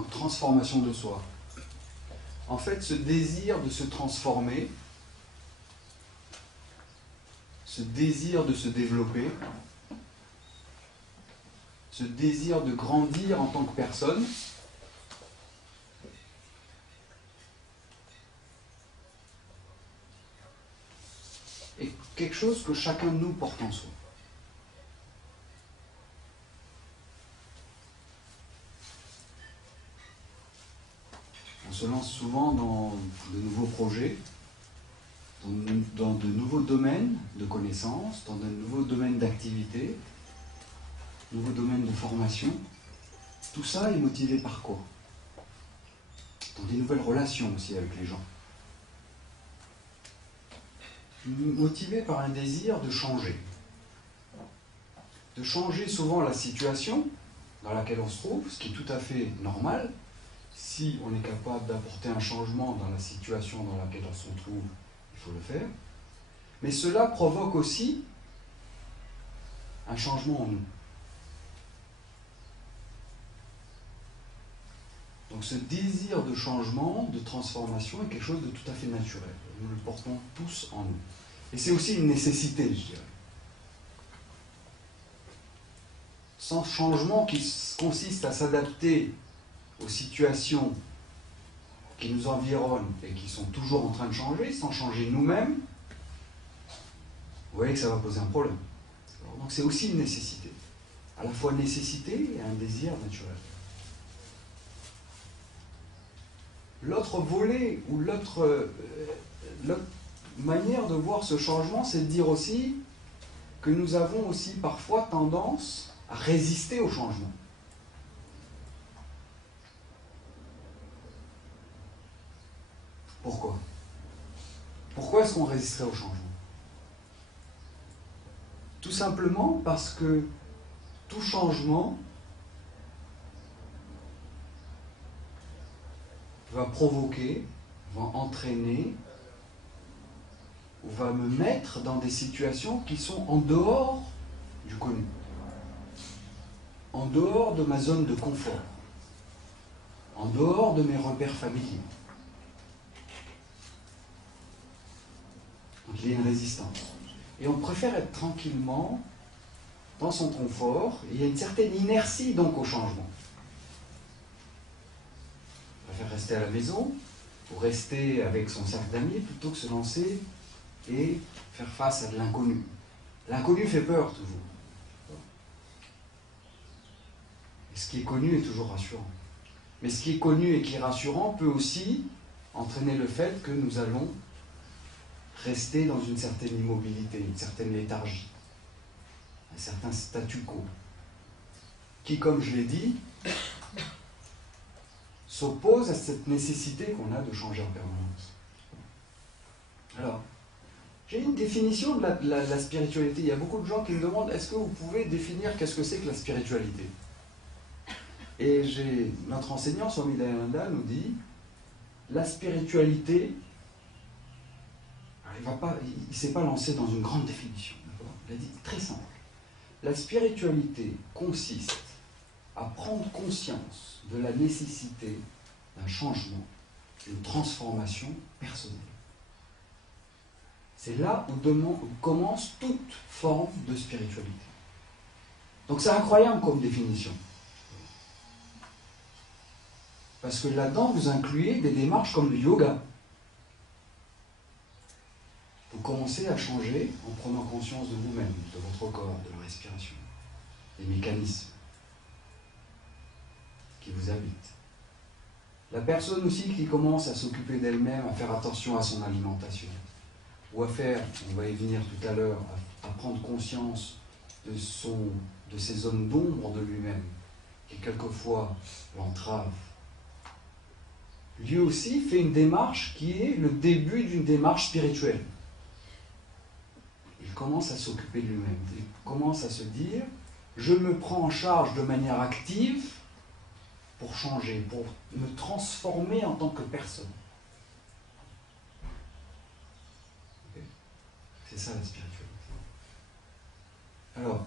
Donc transformation de soi. En fait, ce désir de se transformer, ce désir de se développer, ce désir de grandir en tant que personne, est quelque chose que chacun de nous porte en soi. On se lance souvent dans de nouveaux projets, dans de nouveaux domaines de connaissances, dans de nouveaux domaines d'activité, de nouveaux domaines de formation. Tout ça est motivé par quoi? Dans des nouvelles relations aussi avec les gens. Motivé par un désir de changer. De changer souvent la situation dans laquelle on se trouve, ce qui est tout à fait normal. Si on est capable d'apporter un changement dans la situation dans laquelle on se trouve, il faut le faire. Mais cela provoque aussi un changement en nous. Donc ce désir de changement, de transformation est quelque chose de tout à fait naturel. Nous le portons tous en nous. Et c'est aussi une nécessité, je dirais. Sans changement qui consiste à s'adapter aux situations qui nous environnent et qui sont toujours en train de changer, sans changer nous-mêmes, vous voyez que ça va poser un problème. Alors, donc c'est aussi une nécessité. À la fois nécessité et un désir naturel. L'autre volet ou l'autre manière de voir ce changement, c'est de dire aussi que nous avons aussi parfois tendance à résister au changement. Pourquoi? Pourquoi est-ce qu'on résisterait au changement? Tout simplement parce que tout changement va provoquer, va entraîner, ou va me mettre dans des situations qui sont en dehors du connu, en dehors de ma zone de confort, en dehors de mes repères familiers. Donc il y a une résistance. Et on préfère être tranquillement dans son confort, et il y a une certaine inertie donc au changement. On préfère rester à la maison, ou rester avec son cercle d'amis, plutôt que se lancer et faire face à de l'inconnu. L'inconnu fait peur toujours. Et ce qui est connu est toujours rassurant. Mais ce qui est connu et qui est rassurant peut aussi entraîner le fait que nous allons rester dans une certaine immobilité, une certaine léthargie, un certain statu quo, qui, comme je l'ai dit, s'oppose à cette nécessité qu'on a de changer en permanence. Alors, j'ai une définition de la spiritualité. Il y a beaucoup de gens qui me demandent, est-ce que vous pouvez définir qu'est-ce que c'est que la spiritualité? Et notre enseignant, Swami Dayananda, nous dit, la spiritualité, il ne s'est pas lancé dans une grande définition. Il a dit très simple. La spiritualité consiste à prendre conscience de la nécessité d'un changement, d'une transformation personnelle. C'est là où commence toute forme de spiritualité. Donc c'est incroyable comme définition. Parce que là-dedans, vous incluez des démarches comme le yoga. Vous commencez à changer en prenant conscience de vous-même, de votre corps, de la respiration, des mécanismes qui vous habitent. La personne aussi qui commence à s'occuper d'elle-même, à faire attention à son alimentation, ou à faire, on va y venir tout à l'heure, à prendre conscience de ces zones d'ombre de lui-même, qui quelquefois l'entravent. Lui aussi fait une démarche qui est le début d'une démarche spirituelle. Il commence à s'occuper de lui-même, il commence à se dire, je me prends en charge de manière active pour changer, pour me transformer en tant que personne. C'est ça la spiritualité. Alors,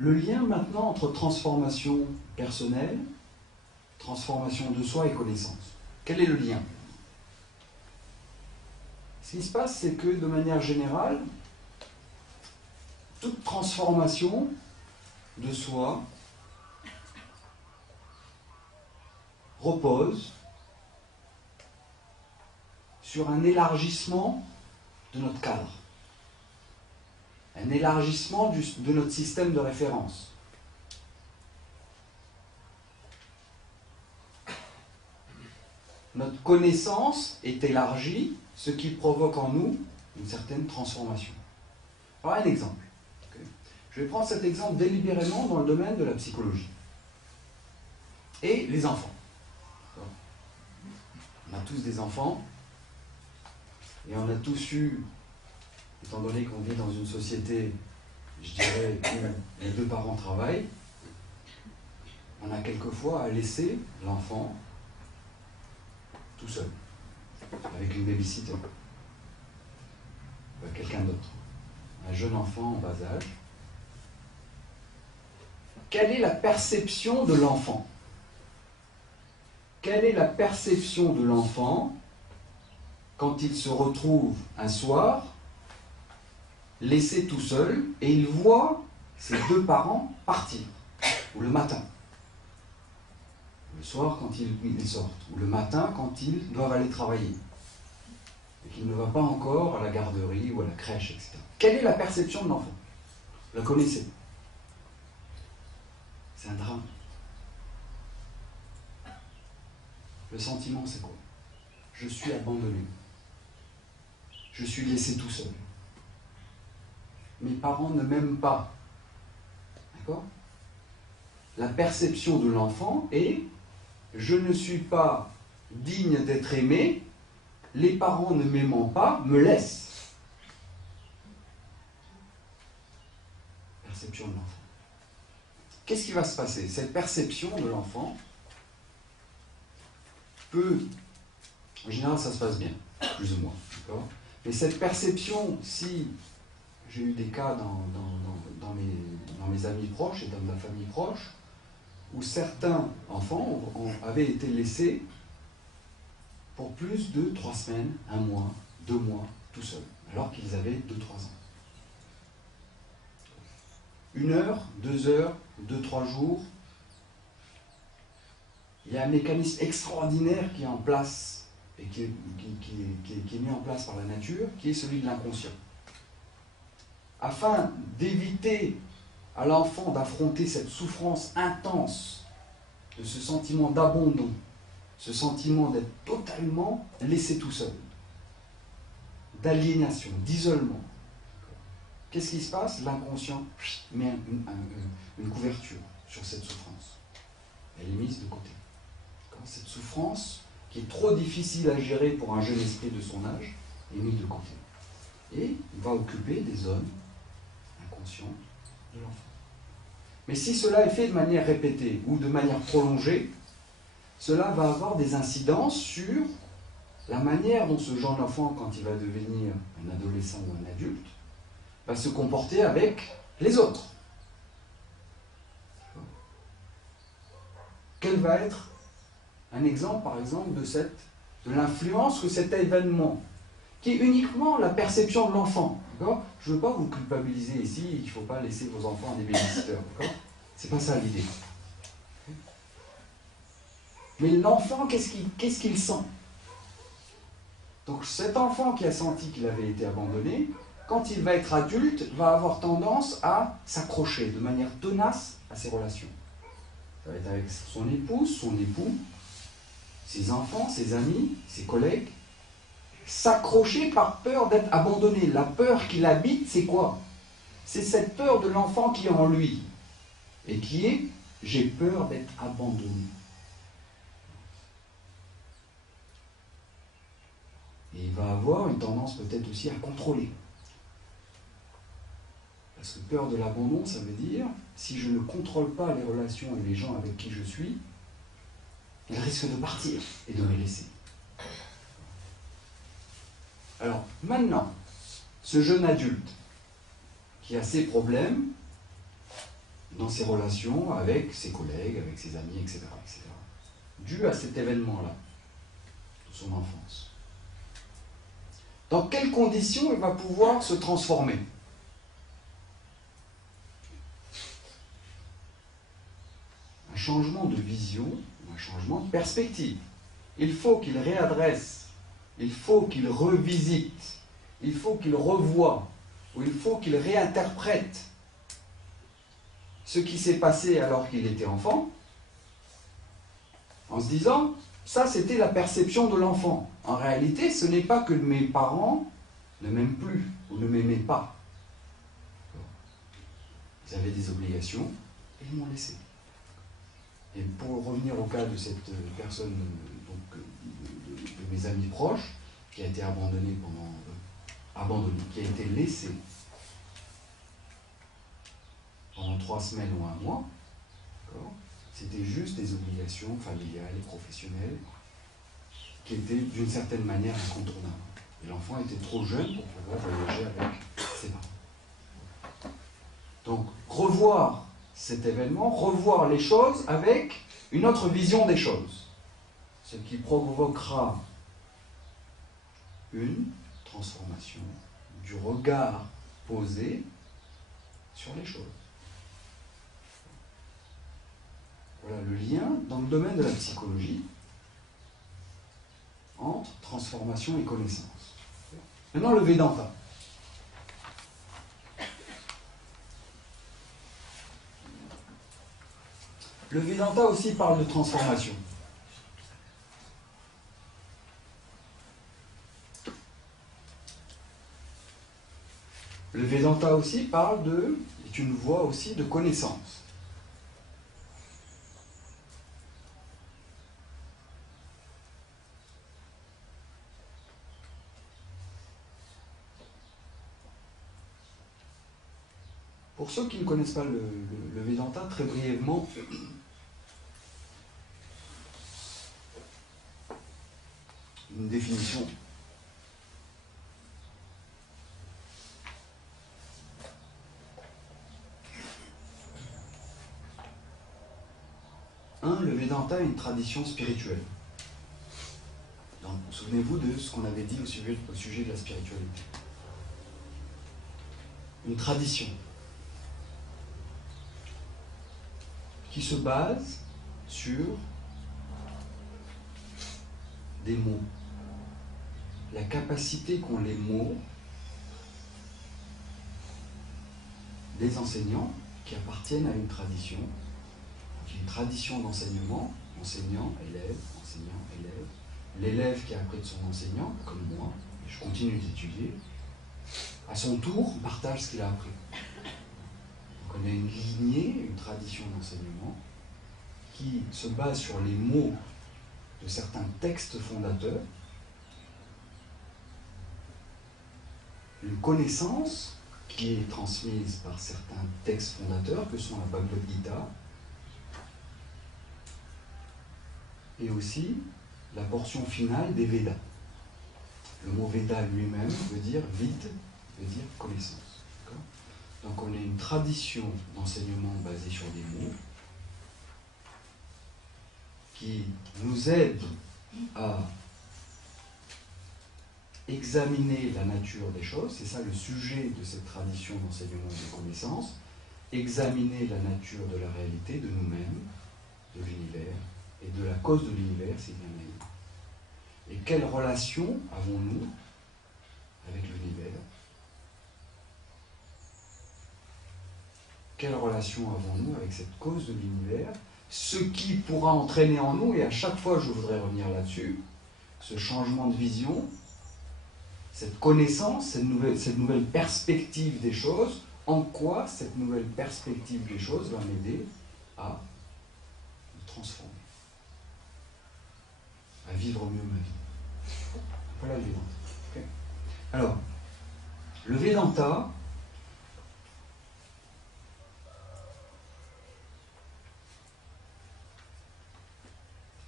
Le lien maintenant entre transformation personnelle, transformation de soi et connaissance. Quel est le lien? Ce qui se passe, c'est que de manière générale, toute transformation de soi repose sur un élargissement de notre cadre, un élargissement de notre système de référence. Notre connaissance est élargie, ce qui provoque en nous une certaine transformation. Alors un exemple. Okay. Je vais prendre cet exemple délibérément dans le domaine de la psychologie. Et les enfants. On a tous des enfants, et on a tous eu, étant donné qu'on vit dans une société, je dirais, où les deux parents travaillent, on a quelquefois à laisser l'enfant tout seul, avec une babysitter, avec quelqu'un d'autre, un jeune enfant en bas âge. Quelle est la perception de l'enfant? Quelle est la perception de l'enfant quand il se retrouve un soir laissé tout seul et il voit ses deux parents partir, ou le matin, le soir quand ils sortent, ou le matin quand ils doivent aller travailler, et qu'il ne va pas encore à la garderie ou à la crèche, etc. Quelle est la perception de l'enfant? Vous la connaissez? C'est un drame. Le sentiment, c'est quoi? Je suis abandonné. Je suis laissé tout seul. Mes parents ne m'aiment pas. D'accord? La perception de l'enfant est « je ne suis pas digne d'être aimé, les parents ne m'aimant pas me laissent ». Perception de l'enfant. Qu'est-ce qui va se passer? Cette perception de l'enfant peut, en général ça se passe bien, plus ou moins, d'accord? Mais cette perception, si j'ai eu des cas dans mes amis proches et dans ma famille proche, où certains enfants avaient été laissés pour plus de 3 semaines, 1 mois, 2 mois, tout seuls, alors qu'ils avaient 2-3 ans. 1 heure, 2 heures, 2-3 jours, il y a un mécanisme extraordinaire qui est en place et qui est mis en place par la nature, qui est celui de l'inconscient. Afin d'éviter à l'enfant d'affronter cette souffrance intense de ce sentiment d'abandon, ce sentiment d'être totalement laissé tout seul, d'aliénation, d'isolement. Qu'est-ce qui se passe? L'inconscient met une couverture sur cette souffrance. Elle est mise de côté. Cette souffrance, qui est trop difficile à gérer pour un jeune esprit de son âge, est mise de côté. Et il va occuper des zones inconscientes de l'enfant. Mais si cela est fait de manière répétée ou de manière prolongée, cela va avoir des incidences sur la manière dont ce jeune enfant, quand il va devenir un adolescent ou un adulte, va se comporter avec les autres. Quel va être un exemple, par exemple, de l'influence que cet événement, qui est uniquement la perception de l'enfant. Je ne veux pas vous culpabiliser ici, il ne faut pas laisser vos enfants à des babysitters. C'est pas ça l'idée. Mais l'enfant, qu'est-ce qu'il sent? Donc cet enfant qui a senti qu'il avait été abandonné, quand il va être adulte, va avoir tendance à s'accrocher de manière tenace à ses relations. Ça va être avec son épouse, son époux, ses enfants, ses amis, ses collègues, s'accrocher par peur d'être abandonné. La peur qui l'habite, c'est quoi? C'est cette peur de l'enfant qui est en lui, et qui est « j'ai peur d'être abandonné ». Et il va avoir une tendance peut-être aussi à contrôler. Parce que peur de l'abandon, ça veut dire, si je ne contrôle pas les relations et les gens avec qui je suis, il risque de partir et de me laisser. Alors, maintenant, ce jeune adulte qui a ses problèmes, dans ses relations avec ses collègues, avec ses amis, etc., etc. Dû à cet événement-là, de son enfance. Dans quelles conditions il va pouvoir se transformer? Un changement de vision, un changement de perspective. Il faut qu'il réadresse, il faut qu'il revisite, il faut qu'il revoie, ou il faut qu'il réinterprète ce qui s'est passé alors qu'il était enfant, en se disant, ça c'était la perception de l'enfant. En réalité, ce n'est pas que mes parents ne m'aiment plus ou ne m'aimaient pas. Ils avaient des obligations et ils m'ont laissé. Et pour revenir au cas de cette personne, donc, de mes amis proches, qui a été abandonnée qui a été laissée pendant 3 semaines ou 1 mois, c'était juste des obligations familiales et professionnelles qui étaient d'une certaine manière incontournables. Et l'enfant était trop jeune pour pouvoir voyager avec ses parents. Donc, revoir cet événement, revoir les choses avec une autre vision des choses. Ce qui provoquera une transformation du regard posé sur les choses. Voilà le lien dans le domaine de la psychologie entre transformation et connaissance. Maintenant, le Vedanta. Le Vedanta aussi parle de transformation. Le Vedanta aussi est une voie aussi de connaissance. Pour ceux qui ne connaissent pas le Vedanta, très brièvement, une définition. Le Vedanta est une tradition spirituelle. Donc, souvenez-vous de ce qu'on avait dit au sujet de la spiritualité. Une tradition qui se base sur des mots. La capacité qu'ont les mots des enseignants qui appartiennent à une tradition d'enseignement, enseignant, élève, l'élève qui a appris de son enseignant, comme moi, et je continue d'étudier, à son tour partage ce qu'il a appris. Donc on a une lignée, une tradition d'enseignement qui se base sur les mots de certains textes fondateurs, une connaissance qui est transmise par certains textes fondateurs que sont la Bhagavad Gita, et aussi la portion finale des Védas. Le mot Veda lui-même veut dire vide, veut dire connaissance. Donc on a une tradition d'enseignement basée sur des mots qui nous aide à examiner la nature des choses. C'est ça le sujet de cette tradition d'enseignement de connaissance. Examiner la nature de la réalité, de nous-mêmes, de l'univers, et de la cause de l'univers, c'est bien elle. Et quelle relation avons-nous avec l'univers? Quelle relation avons-nous avec cette cause de l'univers? Ce qui pourra entraîner en nous, et à chaque fois je voudrais revenir là-dessus, ce changement de vision, cette connaissance, cette nouvelle perspective des choses, en quoi cette nouvelle perspective des choses va m'aider à me transformer, à vivre mieux ma vie. Voilà le Vedanta. Okay. Alors, le Vedanta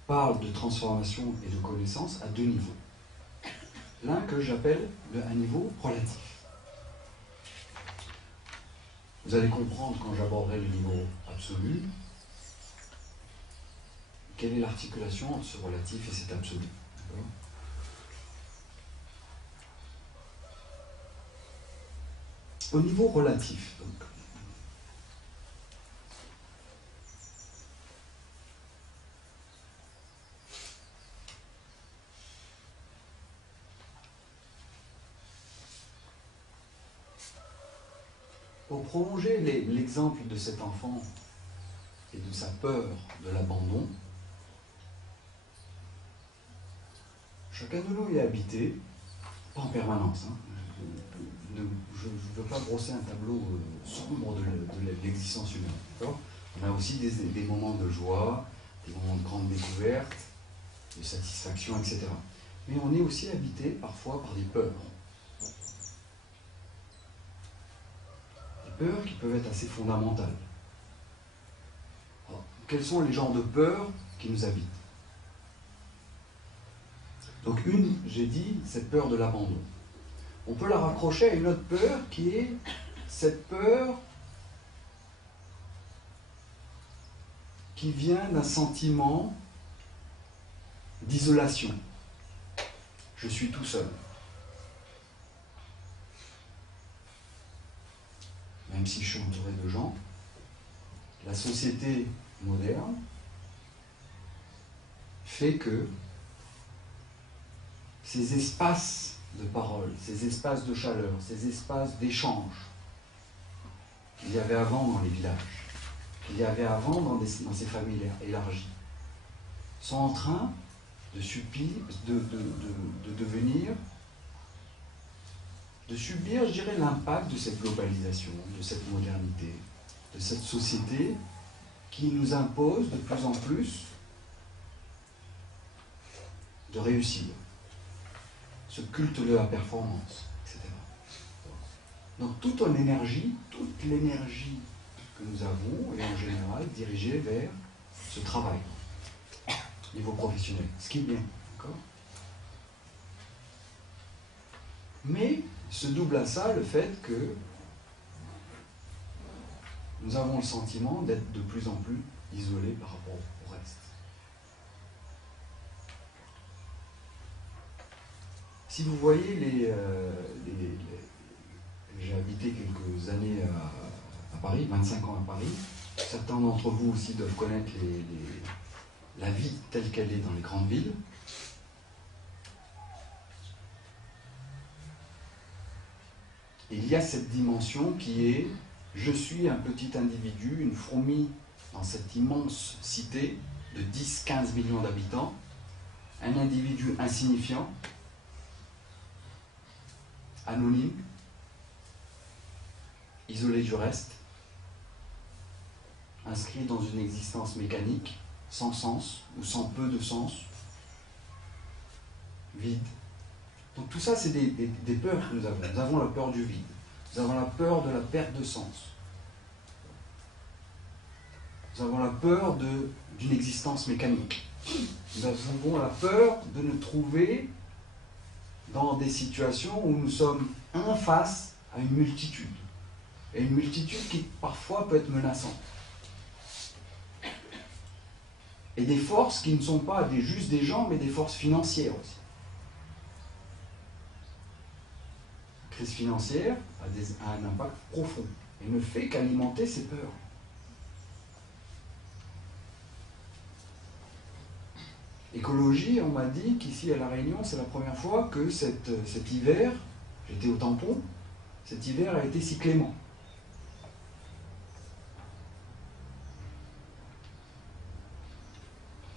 parle de transformation et de connaissance à 2 niveaux. L'un que j'appelle un niveau relatif. Vous allez comprendre quand j'aborderai le niveau absolu, quelle est l'articulation entre ce relatif et cet absolu. Au niveau relatif, donc, pour prolonger l'exemple de cet enfant et de sa peur de l'abandon, chacun de nous est habité, pas en permanence, hein. Je ne veux pas brosser un tableau sombre de l'existence humaine. On a aussi des moments de joie, des moments de grande découverte, de satisfaction, etc. Mais on est aussi habité parfois par des peurs. Des peurs qui peuvent être assez fondamentales. Alors, quels sont les genres de peurs qui nous habitent? Donc j'ai dit, cette peur de l'abandon. On peut la raccrocher à une autre peur qui est cette peur qui vient d'un sentiment d'isolation. Je suis tout seul. Même si je suis entouré de gens, la société moderne fait que ces espaces de parole, ces espaces de chaleur, ces espaces d'échange qu'il y avait avant dans les villages, qu'il y avait avant dans ces familles élargies, sont en train de subir, je dirais, l'impact de cette globalisation, de cette modernité, de cette société qui nous impose de plus en plus de réussir. Ce culte de la performance, etc. Donc toute l'énergie que nous avons est en général dirigée vers ce travail, au niveau professionnel, ce qui est bien, d'accord? Mais se double à ça le fait que nous avons le sentiment d'être de plus en plus isolés par rapport au reste. Si vous voyez j'ai habité quelques années à Paris, 25 ans à Paris. Certains d'entre vous aussi doivent connaître la vie telle qu'elle est dans les grandes villes. Et il y a cette dimension qui est « je suis un petit individu, une fourmi dans cette immense cité de 10-15 millions d'habitants, un individu insignifiant, anonyme, isolé du reste, inscrit dans une existence mécanique, sans sens, ou sans peu de sens, vide. » Donc tout ça, c'est des peurs que nous avons. Nous avons la peur du vide. Nous avons la peur de la perte de sens. Nous avons la peur d'une existence mécanique. Nous avons la peur de nous trouver dans des situations où nous sommes un face à une multitude. Et une multitude qui parfois peut être menaçante. Et des forces qui ne sont pas juste des gens, mais des forces financières aussi. La crise financière a un impact profond et ne fait qu'alimenter ces peurs. Écologie, on m'a dit qu'ici à La Réunion, c'est la première fois que cet hiver, j'étais au tampon, cet hiver a été si clément.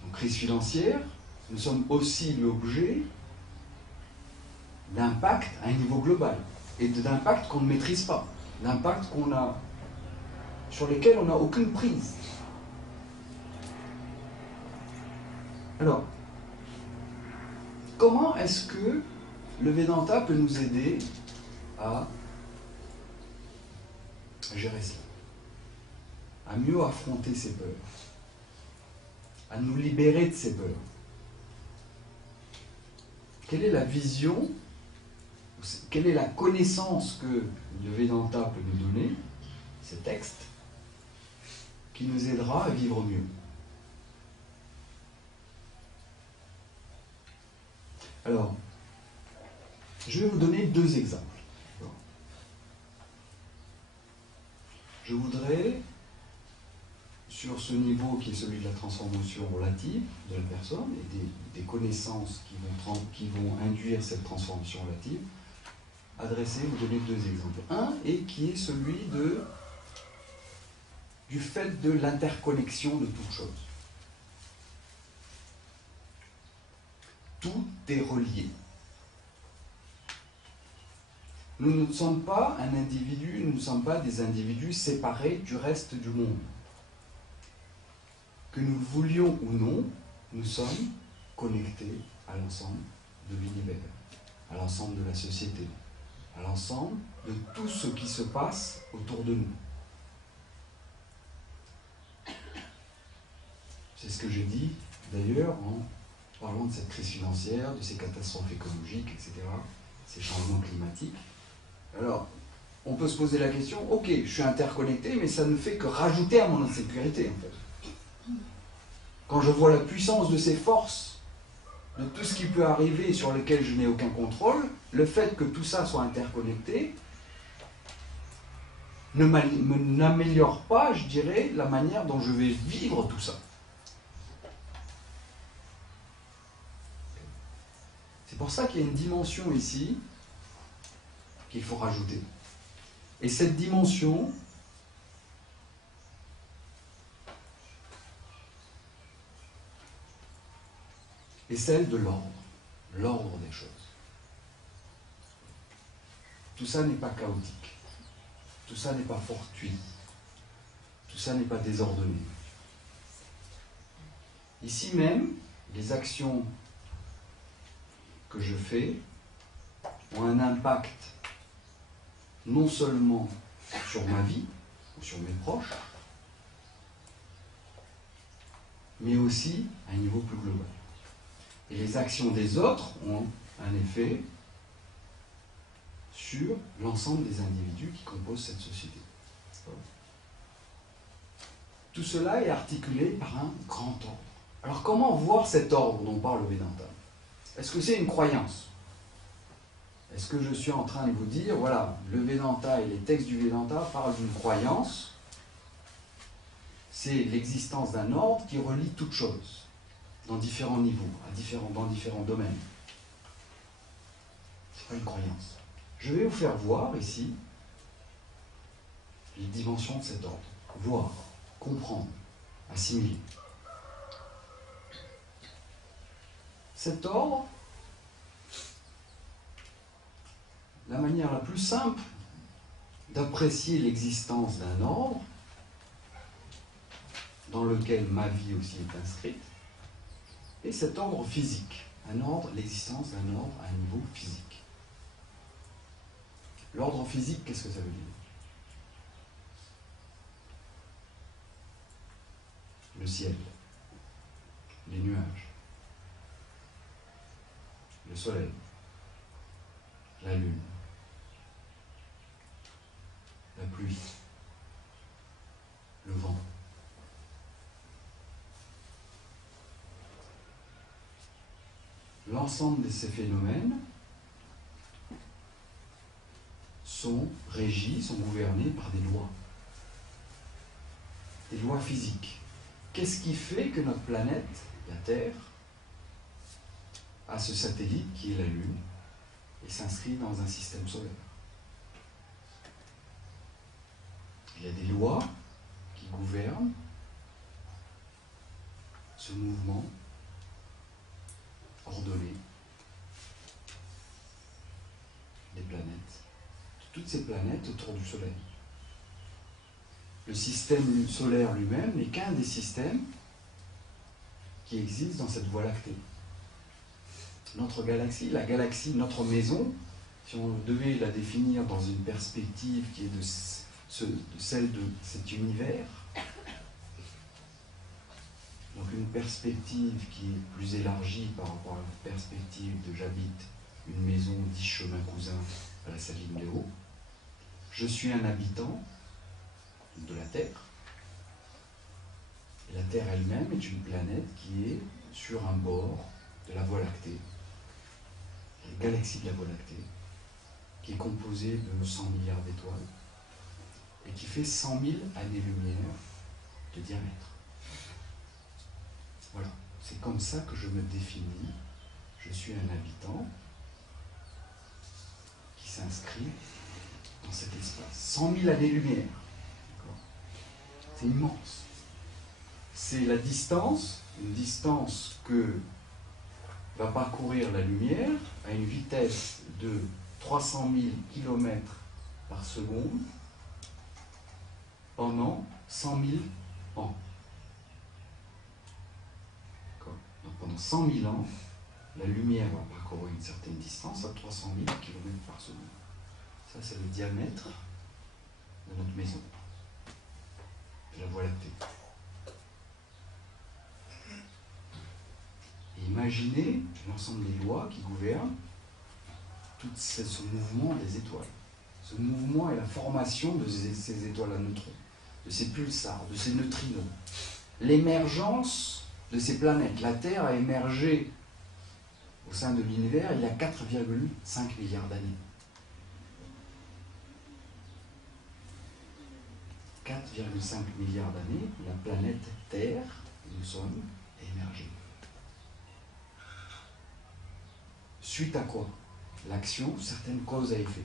Donc crise financière, nous sommes aussi l'objet d'impact à un niveau global, et d'impact qu'on ne maîtrise pas, d'impact sur lesquels on n'a aucune prise. Alors, comment est-ce que le Vedanta peut nous aider à gérer cela, à mieux affronter ces peurs, à nous libérer de ces peurs? Quelle est la vision, quelle est la connaissance que le Vedanta peut nous donner, ces textes, qui nous aidera à vivre mieux. Alors, je vais vous donner deux exemples. Je voudrais, sur ce niveau qui est celui de la transformation relative de la personne et des connaissances qui vont induire cette transformation relative, vous donner deux exemples. Un, et qui est celui du fait de l'interconnexion de toute chose. Tout est relié. Nous ne sommes pas un individu, nous ne sommes pas des individus séparés du reste du monde. Que nous le voulions ou non, nous sommes connectés à l'ensemble de l'univers, à l'ensemble de la société, à l'ensemble de tout ce qui se passe autour de nous. C'est ce que j'ai dit d'ailleurs en parlant de cette crise financière, de ces catastrophes écologiques, etc., ces changements climatiques. Alors, on peut se poser la question, ok, je suis interconnecté, mais ça ne fait que rajouter à mon insécurité, en fait. Quand je vois la puissance de ces forces, de tout ce qui peut arriver et sur lequel je n'ai aucun contrôle, le fait que tout ça soit interconnecté n'améliore pas, je dirais, la manière dont je vais vivre tout ça. C'est pour ça qu'il y a une dimension ici qu'il faut rajouter. Et cette dimension, est celle de l'ordre des choses. Tout ça n'est pas chaotique, tout ça n'est pas fortuit, tout ça n'est pas désordonné. Ici même, les actions que je fais ont un impact non seulement sur ma vie ou sur mes proches, mais aussi à un niveau plus global. Et les actions des autres ont un effet sur l'ensemble des individus qui composent cette société. Tout cela est articulé par un grand ordre. Alors comment voir cet ordre dont parle le Vedanta? Est-ce que c'est une croyance? Est-ce que je suis en train de vous dire, voilà, le Vedanta et les textes du Vedanta parlent d'une croyance, c'est l'existence d'un ordre qui relie toutes choses, dans différents niveaux, dans différents domaines. C'est pas une croyance. Je vais vous faire voir ici les dimensions de cet ordre. Voir, comprendre, assimiler. Cet ordre, la manière la plus simple d'apprécier l'existence d'un ordre, dans lequel ma vie aussi est inscrite, est cet ordre physique. Un ordre, l'existence d'un ordre à un niveau physique. L'ordre physique, qu'est-ce que ça veut dire? Le ciel, les nuages, le soleil, la lune, la pluie, le vent. L'ensemble de ces phénomènes sont régis, sont gouvernés par des lois physiques. Qu'est-ce qui fait que notre planète, la Terre, a ce satellite qui est la Lune et s'inscrit dans un système solaire? Il y a des lois qui gouvernent ce mouvement ordonné des planètes, toutes ces planètes autour du Soleil. Le système solaire lui-même n'est qu'un des systèmes qui existent dans cette Voie lactée. Notre galaxie, la galaxie, notre maison, si on devait la définir dans une perspective qui est de celle de cet univers, donc une perspective qui est plus élargie par rapport à la perspective de j'habite une maison 10 chemins cousins à la Saline des Hauts. Je suis un habitant de la Terre. Et la Terre elle-même est une planète qui est sur un bord de la Voie lactée, la galaxie de la Voie lactée, qui est composée de 100 milliards d'étoiles et qui fait 100 000 années-lumière de diamètre. Voilà, c'est comme ça que je me définis. Je suis un habitant qui s'inscrit dans cet espace. 100 000 années-lumière. C'est immense. C'est la distance, une distance que va parcourir la lumière à une vitesse de 300 000 km par seconde pendant 100 000 ans. Donc pendant 100 000 ans, la lumière va parcourir une certaine distance à 300 000 km par seconde. Ça, c'est le diamètre de notre maison, de la Voie lactée. Et imaginez l'ensemble des lois qui gouvernent tout ce mouvement des étoiles. Ce mouvement est la formation de ces étoiles à neutrons, de ces pulsars, de ces neutrinos. L'émergence de ces planètes. La Terre a émergé au sein de l'univers il y a 4,5 milliards d'années. 4,5 milliards d'années, la planète Terre, nous sommes, est émergée. Suite à quoi? L'action, certaines causes à effet.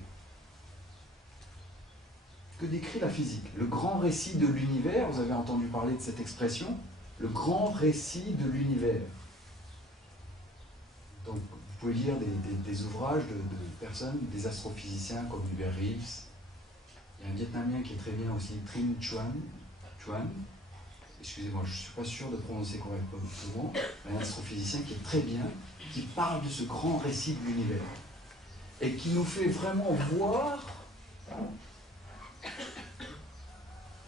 Que décrit la physique? Le grand récit de l'univers, vous avez entendu parler de cette expression, le grand récit de l'univers. Donc, vous pouvez lire des ouvrages de personnes, des astrophysiciens comme Hubert Reeves. Il y a un Vietnamien qui est très bien aussi, Trinh Truan. Excusez-moi, je ne suis pas sûr de prononcer correctement, mais un astrophysicien qui est très bien, qui parle de ce grand récit de l'univers et qui nous fait vraiment voir,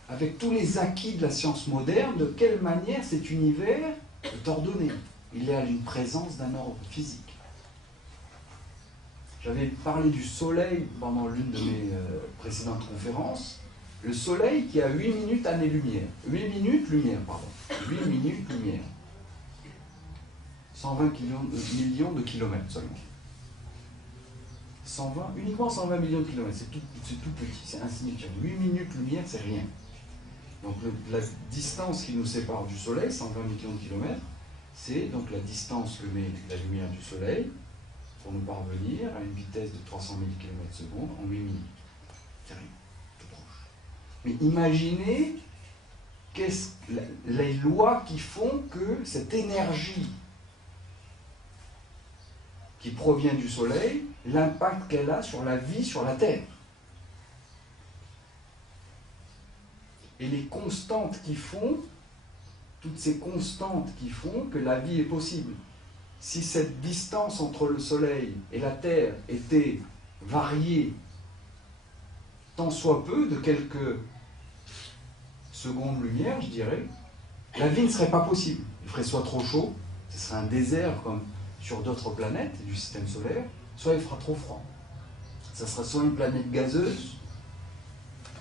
avec tous les acquis de la science moderne, de quelle manière cet univers est ordonné. Il y a une présence d'un ordre physique. J'avais parlé du Soleil pendant l'une de mes précédentes conférences. Le Soleil qui a 8 minutes année-lumière. 8 minutes lumière, pardon. 8 minutes lumière. 120 millions de kilomètres seulement. Uniquement 120 millions de kilomètres. C'est tout petit, c'est insignifiant. 8 minutes lumière, c'est rien. Donc la distance qui nous sépare du Soleil, 120 millions de kilomètres, c'est donc la distance que met la lumière du Soleil pour nous parvenir à une vitesse de 300 000 km/s en 8 minutes. C'est rien, c'est proche. Mais imaginez les lois qui font que cette énergie qui provient du Soleil, l'impact qu'elle a sur la vie sur la Terre. Et les constantes qui font, toutes ces constantes qui font que la vie est possible. Si cette distance entre le Soleil et la Terre était variée tant soit peu, de quelques secondes-lumière, je dirais, la vie ne serait pas possible. Il ferait soit trop chaud, ce serait un désert comme sur d'autres planètes du système solaire, soit il fera trop froid. Ça sera soit une planète gazeuse,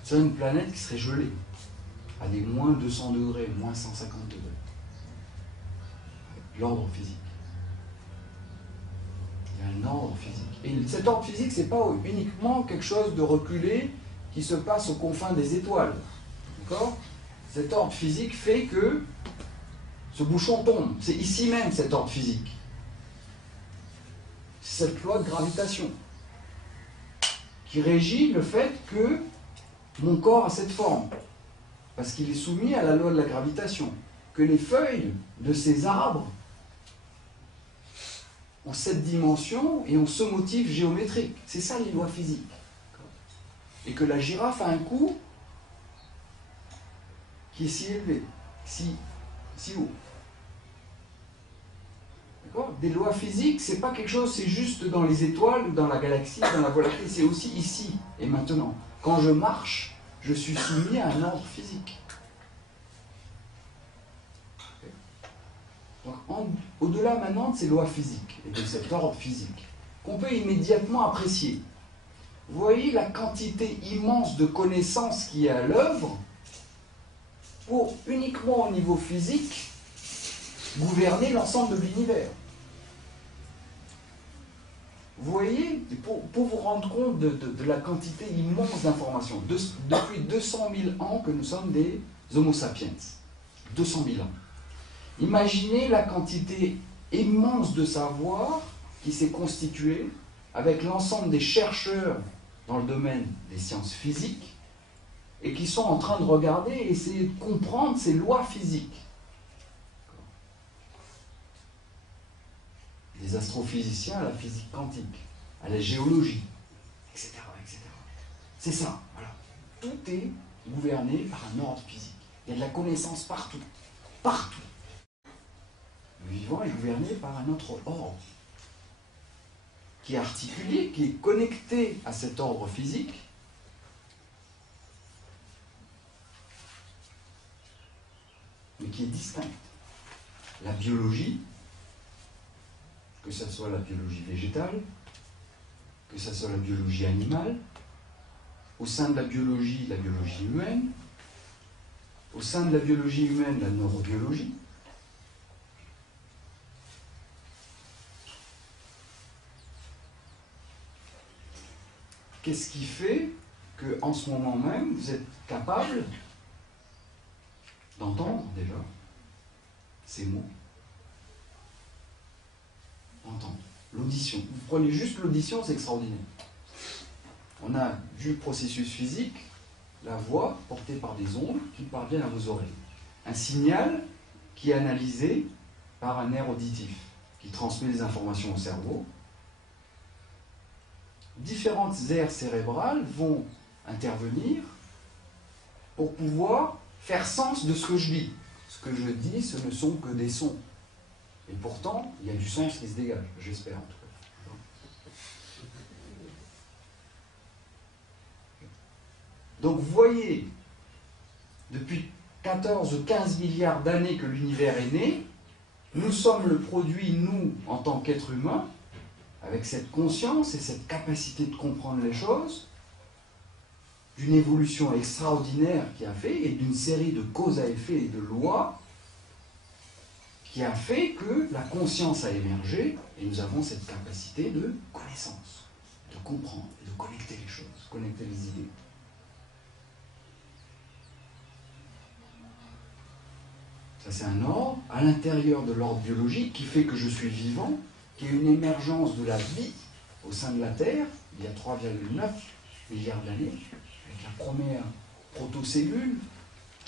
soit une planète qui serait gelée, à des moins 200 degrés, moins 150 degrés. L'ordre physique. Il y a un ordre physique. Et cet ordre physique, ce n'est pas uniquement quelque chose de reculé qui se passe aux confins des étoiles. D'accord? Cet ordre physique fait que ce bouchon tombe. C'est ici même cet ordre physique. C'est cette loi de gravitation qui régit le fait que mon corps a cette forme. Parce qu'il est soumis à la loi de la gravitation. Que les feuilles de ces arbres ont cette dimension et ont ce motif géométrique. C'est ça les lois physiques. Et que la girafe a un cou qui est si élevé, si haut. D'accord ? Des lois physiques, c'est pas quelque chose, c'est juste dans les étoiles, ou dans la galaxie, dans la Voie lactée, c'est aussi ici et maintenant. Quand je marche, je suis soumis à un ordre physique. Donc, au-delà maintenant de ces lois physiques et de cet ordre physique, qu'on peut immédiatement apprécier, vous voyez la quantité immense de connaissances qui est à l'œuvre pour uniquement au niveau physique gouverner l'ensemble de l'univers. Vous voyez, pour vous rendre compte de la quantité immense d'informations, depuis 200 000 ans que nous sommes des Homo sapiens. 200 000 ans. Imaginez la quantité immense de savoir qui s'est constituée avec l'ensemble des chercheurs dans le domaine des sciences physiques et qui sont en train de regarder et essayer de comprendre ces lois physiques. Des astrophysiciens à la physique quantique, à la géologie, etc. etc. C'est ça, voilà. Tout est gouverné par un ordre physique. Il y a de la connaissance partout. Partout. Le vivant est gouverné par un autre ordre, qui est articulé, qui est connecté à cet ordre physique, mais qui est distinct. La biologie, que ce soit la biologie végétale, que ce soit la biologie animale, au sein de la biologie humaine, au sein de la biologie humaine, la neurobiologie. Qu'est-ce qui fait qu'en ce moment même, vous êtes capable d'entendre déjà ces mots? Entendre. L'audition. Vous prenez juste l'audition, c'est extraordinaire. On a du processus physique, la voix portée par des ondes qui parviennent à vos oreilles. Un signal qui est analysé par un nerf auditif qui transmet les informations au cerveau. Différentes aires cérébrales vont intervenir pour pouvoir faire sens de ce que je dis. Ce que je dis, ce ne sont que des sons. Et pourtant, il y a du sens qui se dégage, j'espère en tout cas. Donc vous voyez, depuis 14 ou 15 milliards d'années que l'univers est né, nous sommes le produit, nous, en tant qu'êtres humains, avec cette conscience et cette capacité de comprendre les choses, d'une évolution extraordinaire qui a fait, et d'une série de causes à effet et de lois, qui a fait que la conscience a émergé, et nous avons cette capacité de connaissance, de comprendre, et de connecter les choses, connecter les idées. Ça, c'est un ordre à l'intérieur de l'ordre biologique qui fait que je suis vivant, qui est une émergence de la vie au sein de la Terre, il y a 3,9 milliards d'années, avec la première protocellule,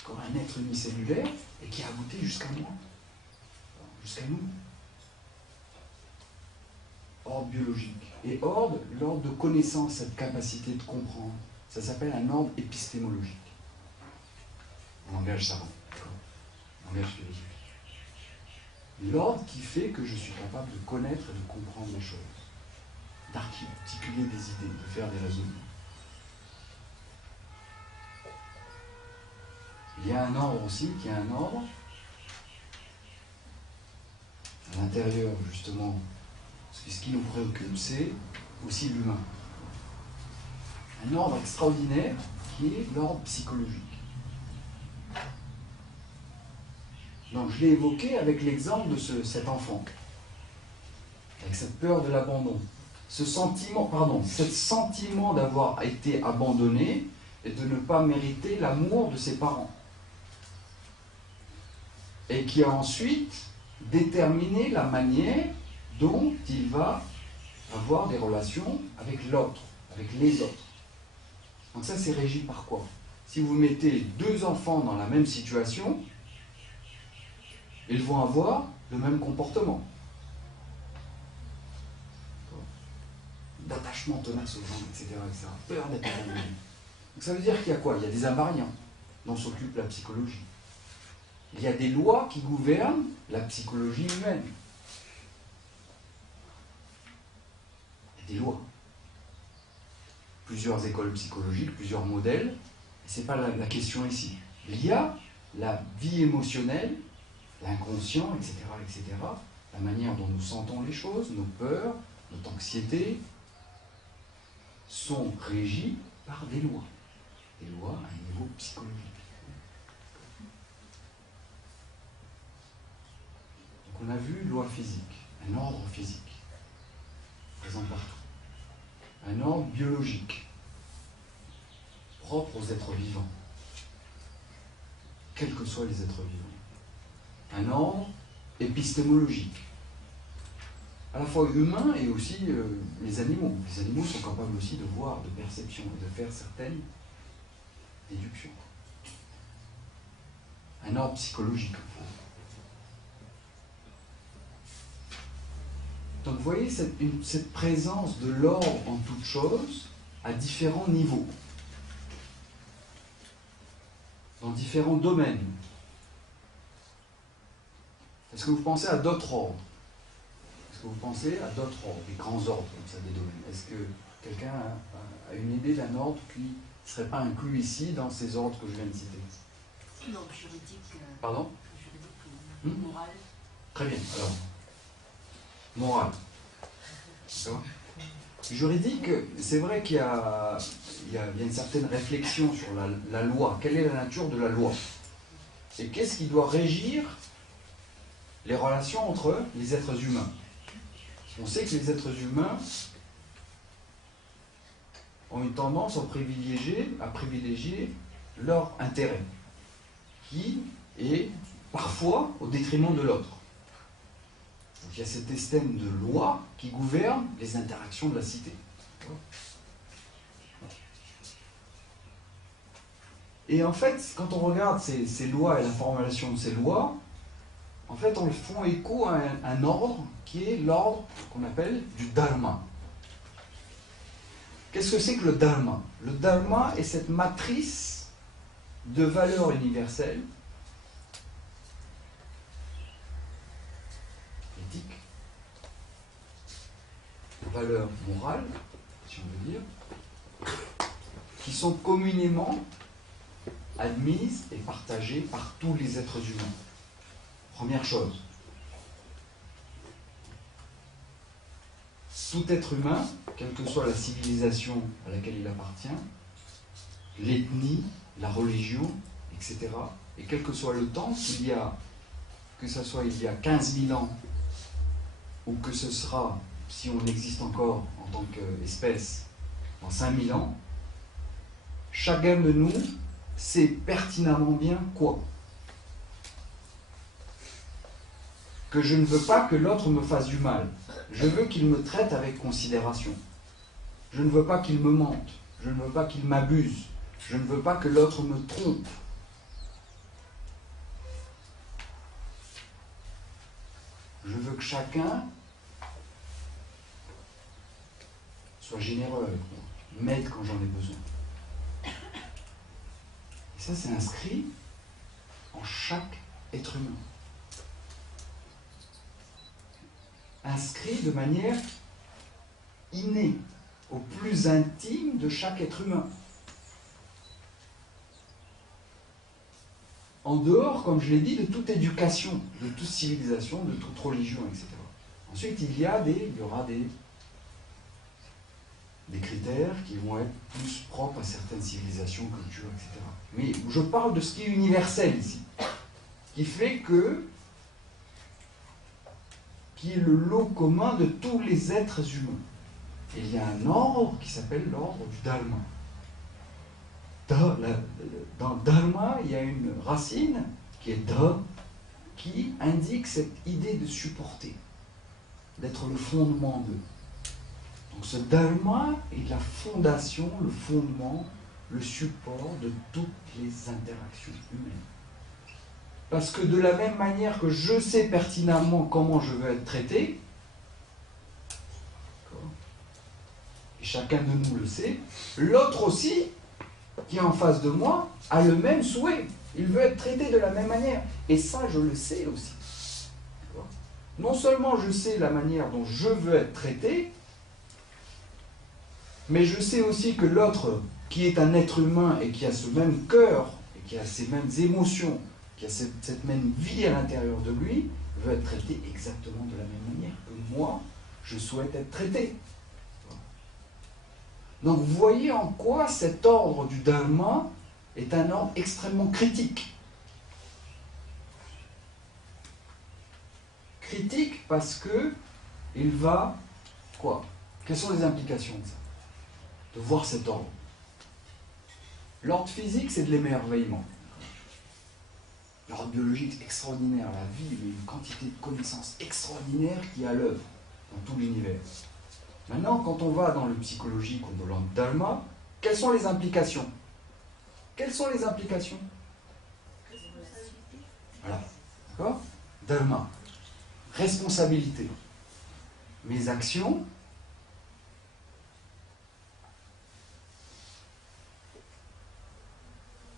comme un être unicellulaire, et qui a abouti jusqu'à moi, jusqu'à nous. Ordre biologique. Et ordre, l'ordre de connaissance, cette capacité de comprendre, ça s'appelle un ordre épistémologique. En langage savant, en langage philosophique. L'ordre qui fait que je suis capable de connaître et de comprendre les choses, d'articuler des idées, de faire des raisonnements. Il y a un ordre aussi qui est un ordre à l'intérieur, justement, parce que ce qui nous préoccupe, c'est aussi l'humain. Un ordre extraordinaire qui est l'ordre psychologique. Donc je l'ai évoqué avec l'exemple de cet enfant, avec cette peur de l'abandon, ce sentiment d'avoir été abandonné et de ne pas mériter l'amour de ses parents. Et qui a ensuite déterminé la manière dont il va avoir des relations avec l'autre, avec les autres. Donc ça, c'est régi par quoi? Si vous mettez deux enfants dans la même situation, ils vont avoir le même comportement. D'attachement tenace aux gens, etc., etc. Peur d'être abandonné. Donc ça veut dire qu'il y a quoi? Il y a des invariants dont s'occupe la psychologie. Il y a des lois qui gouvernent la psychologie humaine. Il y a des lois. Plusieurs écoles psychologiques, plusieurs modèles. Et ce n'est pas la question ici. Il y a la vie émotionnelle, l'inconscient, etc., etc., la manière dont nous sentons les choses, nos peurs, notre anxiété, sont régies par des lois. Des lois à un niveau psychologique. On a vu loi physique, un ordre physique, présent partout. Un ordre biologique, propre aux êtres vivants, quels que soient les êtres vivants. Un ordre épistémologique, à la fois humain et aussi les animaux. Les animaux sont capables aussi de voir, de perception et de faire certaines déductions. Un ordre psychologique. Donc vous voyez cette présence de l'ordre en toute chose à différents niveaux, dans différents domaines. Est-ce que vous pensez à d'autres ordres? Est-ce que vous pensez à d'autres ordres, des grands ordres comme ça, des domaines? Est-ce que quelqu'un a une idée d'un ordre qui ne serait pas inclus ici dans ces ordres que je viens de citer? L'ordre juridique. Pardon? Juridique ou moral. Très bien, alors. Moral. D'accord. Juridique, c'est vrai qu'il y a une certaine réflexion sur la loi. Quelle est la nature de la loi? Et qu'est-ce qui doit régir les relations entre les êtres humains? On sait que les êtres humains ont une tendance à privilégier leur intérêt, qui est parfois au détriment de l'autre. Donc il y a cet système de loi qui gouverne les interactions de la cité. Et en fait, quand on regarde ces lois et la formulation de ces lois, en fait, on font écho à un ordre qui est l'ordre qu'on appelle du dharma. Qu'est-ce que c'est que le dharma? Le dharma est cette matrice de valeurs universelles, éthiques, valeurs morales, si on veut dire, qui sont communément admises et partagées par tous les êtres humains. Première chose, tout être humain, quelle que soit la civilisation à laquelle il appartient, l'ethnie, la religion, etc., et quel que soit le temps qu'il y a, que ce soit il y a 15 000 ans, ou que ce sera, si on existe encore en tant qu'espèce, dans 5 000 ans, chacun de nous sait pertinemment bien quoi? Que je ne veux pas que l'autre me fasse du mal. Je veux qu'il me traite avec considération. Je ne veux pas qu'il me mente. Je ne veux pas qu'il m'abuse. Je ne veux pas que l'autre me trompe. Je veux que chacun soit généreux avec moi, m'aide quand j'en ai besoin. Et ça, c'est inscrit en chaque être humain. Inscrit de manière innée, au plus intime de chaque être humain. En dehors, comme je l'ai dit, de toute éducation, de toute civilisation, de toute religion, etc. Ensuite, il y aura des critères qui vont être plus propres à certaines civilisations, cultures, etc. Mais je parle de ce qui est universel ici, qui fait qui est le lot commun de tous les êtres humains. Et il y a un ordre qui s'appelle l'ordre du dharma. Dans le dharma, il y a une racine qui est da, qui indique cette idée de supporter, d'être le fondement de. Donc ce dharma est la fondation, le fondement, le support de toutes les interactions humaines. Parce que de la même manière que je sais pertinemment comment je veux être traité, et chacun de nous le sait, l'autre aussi, qui est en face de moi, a le même souhait. Il veut être traité de la même manière. Et ça, je le sais aussi. Non seulement je sais la manière dont je veux être traité, mais je sais aussi que l'autre, qui est un être humain et qui a ce même cœur, et qui a ces mêmes émotions, qui a cette même vie à l'intérieur de lui, veut être traité exactement de la même manière que moi, je souhaite être traité. Donc vous voyez en quoi cet ordre du dharma est un ordre extrêmement critique. Critique parce que il va quoi? Quelles sont les implications de ça? De voir cet ordre. L'ordre physique, c'est de l'émerveillement. L'ordre biologique, c'est extraordinaire. La vie, il y a une quantité de connaissances extraordinaires qui est à l'œuvre dans tout l'univers. Maintenant, quand on va dans le psychologique ou dans l'ordre Dharma, quelles sont les implications? Quelles sont les implications? Voilà. D'accord? Dharma. Responsabilité. Mes actions.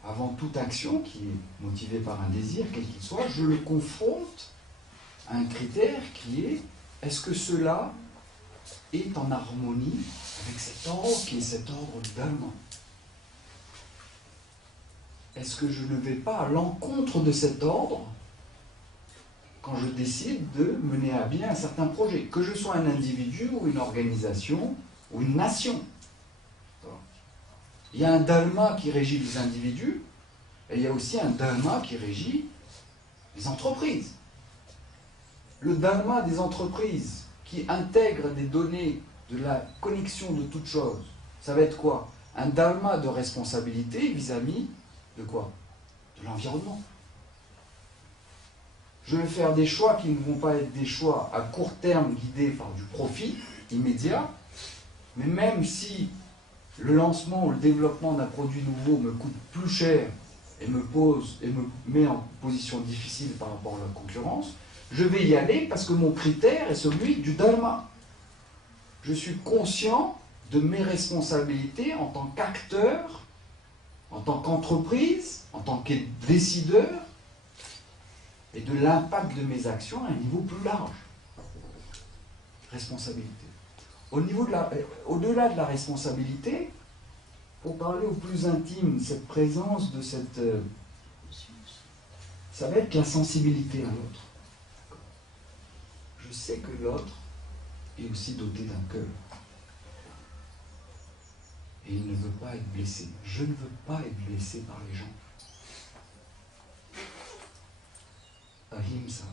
Avant toute action qui est motivée par un désir, quel qu'il soit, je le confronte à un critère qui est: est-ce que cela est en harmonie avec cet ordre qui est cet ordre Dharma? Est-ce que je ne vais pas à l'encontre de cet ordre quand je décide de mener à bien un certain projet, que je sois un individu ou une organisation ou une nation? Il y a un dharma qui régit les individus et il y a aussi un dharma qui régit les entreprises. Le dharma des entreprises qui intègre des données de la connexion de toutes choses, ça va être quoi? Un dharma de responsabilité vis-à-vis de quoi? De l'environnement. Je vais faire des choix qui ne vont pas être des choix à court terme guidés par du profit immédiat, mais même si le lancement ou le développement d'un produit nouveau me coûte plus cher et me met en position difficile par rapport à la concurrence, je vais y aller parce que mon critère est celui du dharma. Je suis conscient de mes responsabilités en tant qu'acteur, en tant qu'entreprise, en tant que décideur, et de l'impact de mes actions à un niveau plus large. Responsabilité. Au-delà de la responsabilité, pour parler au plus intime, cette présence de cette... ça va être la sensibilité à l'autre. Je sais que l'autre est aussi doté d'un cœur. Et il ne veut pas être blessé. Je ne veux pas être blessé par les gens. Ahimsa,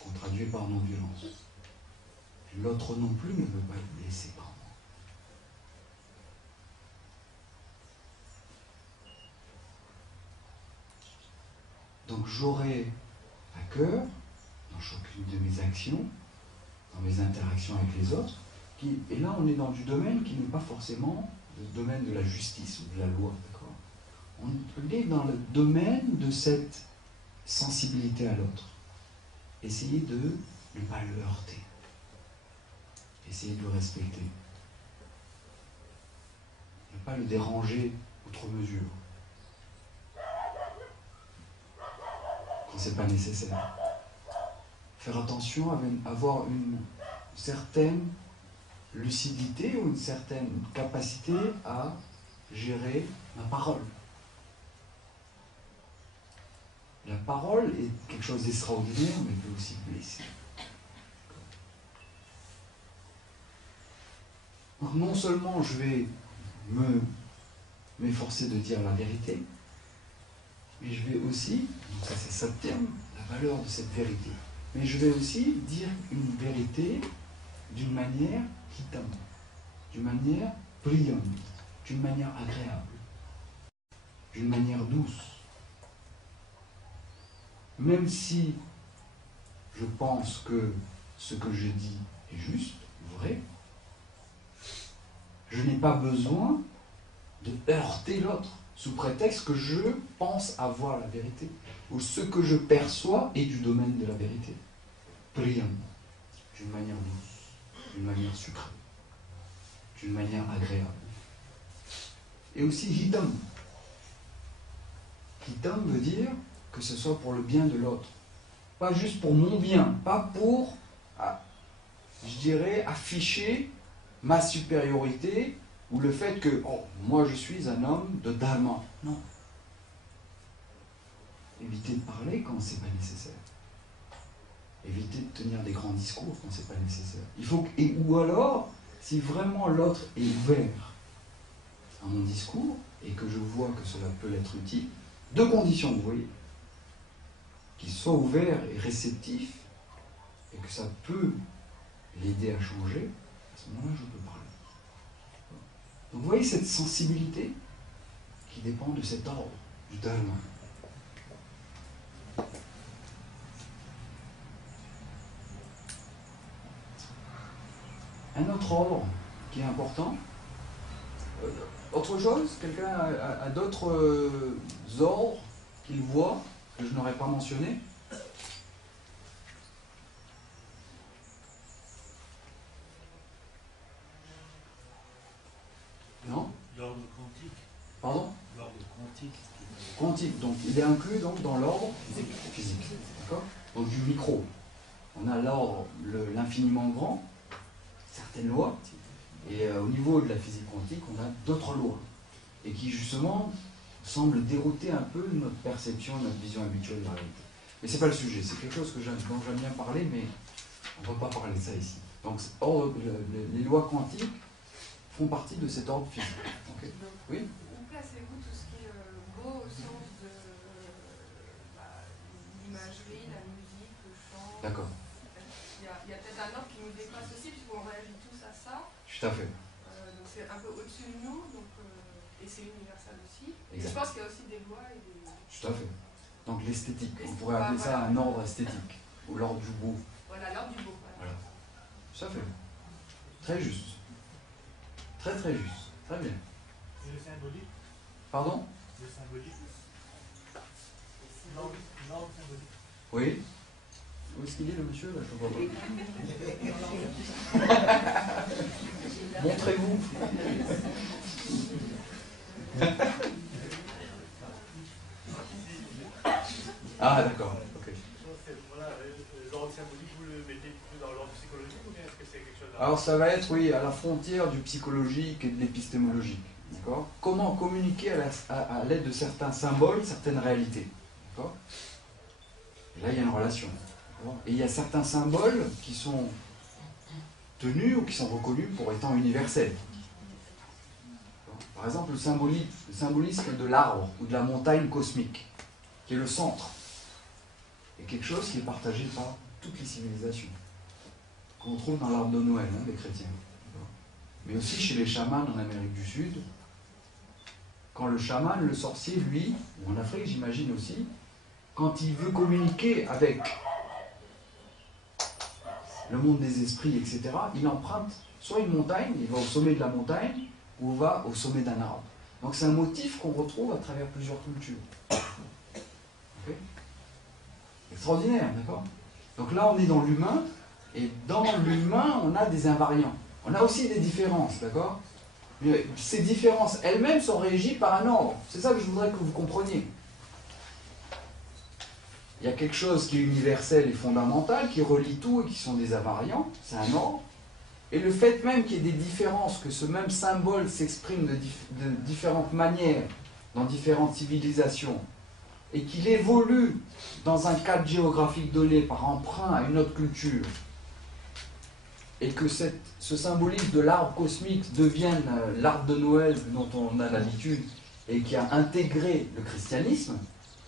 qu'on traduit par non-violence. L'autre non plus ne veut pas être blessé par moi. Donc j'aurai à cœur, dans chacune de mes actions, dans mes interactions avec les autres, et là on est dans du domaine qui n'est pas forcément le domaine de la justice ou de la loi, d'accord? On est dans le domaine de cette sensibilité à l'autre. Essayez de ne pas le heurter. Essayez de le respecter. Ne pas le déranger outre mesure. Quand ce n'est pas nécessaire. Faire attention à avoir une certaine lucidité ou une certaine capacité à gérer ma parole. La parole est quelque chose d'extraordinaire, mais peut aussi blesser. Donc non seulement je vais m'efforcer de dire la vérité, mais je vais aussi, donc ça c'est ça le terme, la valeur de cette vérité, mais je vais aussi dire une vérité d'une manière hitam, d'une manière brillante, d'une manière agréable, d'une manière douce. Même si je pense que ce que je dis est juste, vrai, je n'ai pas besoin de heurter l'autre sous prétexte que je pense avoir la vérité, ou ce que je perçois est du domaine de la vérité. Brillant, d'une manière douce, d'une manière sucrée, d'une manière agréable. Et aussi hitam. Hitam veut dire que ce soit pour le bien de l'autre. Pas juste pour mon bien, pas pour, je dirais, afficher ma supériorité ou le fait que, oh, moi je suis un homme de dharma. Non. Évitez de parler quand c'est pas nécessaire. Évitez de tenir des grands discours quand c'est pas nécessaire. Ou alors, si vraiment l'autre est ouvert à mon discours et que je vois que cela peut l'être utile, deux conditions, vous voyez, qu'il soit ouvert et réceptif, et que ça peut l'aider à changer, à ce moment-là, je peux parler. Donc vous voyez cette sensibilité qui dépend de cet ordre du Dharma. Un autre ordre qui est important. Autre chose, quelqu'un a d'autres ordres qu'il voit que je n'aurais pas mentionné? Non? L'ordre quantique. Pardon? L'ordre quantique. Quantique, donc il est inclus donc, dans l'ordre physique. D'accord? Donc du micro. On a l'ordre, l'infiniment grand, certaines lois, et au niveau de la physique quantique, on a d'autres lois, et qui justement semblent dérouter un peu notre perception, notre vision habituelle de la réalité. Mais c'est pas le sujet, c'est quelque chose dont j'aime bien parler, mais on ne va pas parler de ça ici. Donc les lois quantiques font partie de cet ordre physique. Okay. Oui? Où placez-vous tout ce qui est beau au sens de l'imagerie, la musique, le chant? D'accord. Il y a peut-être un ordre qui nous dépasse aussi, puisqu'on réagit tous à ça. Tout à fait. Donc c'est un peu au-dessus de nous, et c'est universel aussi. Et Exact. je pense qu'il y a aussi des lois et des... Tout à fait. Donc l'esthétique, on pourrait appeler ça un ordre esthétique, ou l'ordre du beau. Voilà, l'ordre du beau. Voilà. Tout à fait. Très juste. Très très juste. Très bien. Et le symbolique? Pardon? Le symbolique? L'ordre symbolique. Oui. Où est-ce qu'il est le monsieur là? Je ne vois pas. Montrez-vous. Ah d'accord. Ok. Voilà, l'ordre symbolique, vous le mettez plutôt dans l'ordre psychologique ou bien est-ce que c'est quelque chose Alors ça va être, oui, à la frontière du psychologique et de l'épistémologique. D'accord? Comment communiquer à l'aide de certains symboles, certaines réalités. D'accord? Et là, il y a une relation. Et il y a certains symboles qui sont tenus ou qui sont reconnus pour étant universels. Par exemple, le symbolisme de l'arbre ou de la montagne cosmique, qui est le centre, est quelque chose qui est partagé par toutes les civilisations, qu'on trouve dans l'arbre de Noël, des chrétiens. Mais aussi chez les chamans en Amérique du Sud, quand le chaman, le sorcier, lui, ou en Afrique j'imagine aussi, quand il veut communiquer avec le monde des esprits, etc., il emprunte soit une montagne, il va au sommet de la montagne, ou va au sommet d'un arbre. Donc c'est un motif qu'on retrouve à travers plusieurs cultures. Okay? Extraordinaire, d'accord? Donc là on est dans l'humain, et dans l'humain on a des invariants. On a aussi des différences, d'accord? Mais ces différences elles-mêmes sont régies par un ordre. C'est ça que je voudrais que vous compreniez. Il y a quelque chose qui est universel et fondamental, qui relie tout et qui sont des invariants, c'est un ordre. Et le fait même qu'il y ait des différences, que ce même symbole s'exprime de différentes manières dans différentes civilisations, et qu'il évolue dans un cadre géographique donné par emprunt à une autre culture, et que ce symbolisme de l'arbre cosmique devienne l'arbre de Noël dont on a l'habitude, et qui a intégré le christianisme,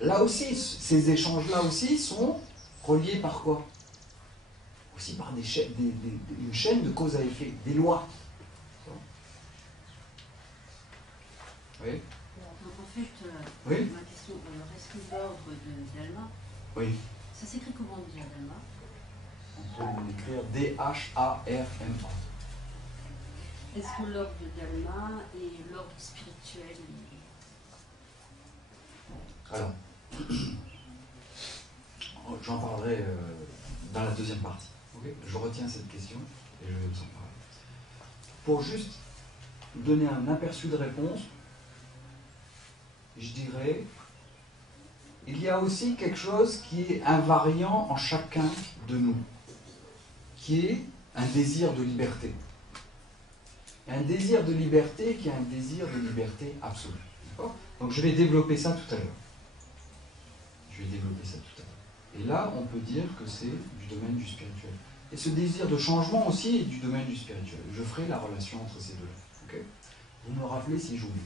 là aussi, ces échanges-là aussi sont reliés par quoi? Aussi par une chaîne de cause à effet, des lois. Oui? En fait, Oui? ma question, est-ce que l'ordre d'Alma, Oui. ça s'écrit comment déjà d'Alma? On peut l'écrire D-H-A-R-M-A. Est-ce que l'ordre d'Alma et l'ordre spirituel? Alors, j'en parlerai dans la deuxième partie. Okay? Je retiens cette question et je vais vous en parler. Pour juste vous donner un aperçu de réponse, je dirais, il y a aussi quelque chose qui est invariant en chacun de nous, qui est un désir de liberté. Un désir de liberté qui est un désir de liberté absolue. Donc je vais développer ça tout à l'heure. Et là, on peut dire que c'est du domaine du spirituel. Et ce désir de changement aussi est du domaine du spirituel. Je ferai la relation entre ces deux-là. Okay? Vous me rappelez si j'oublie.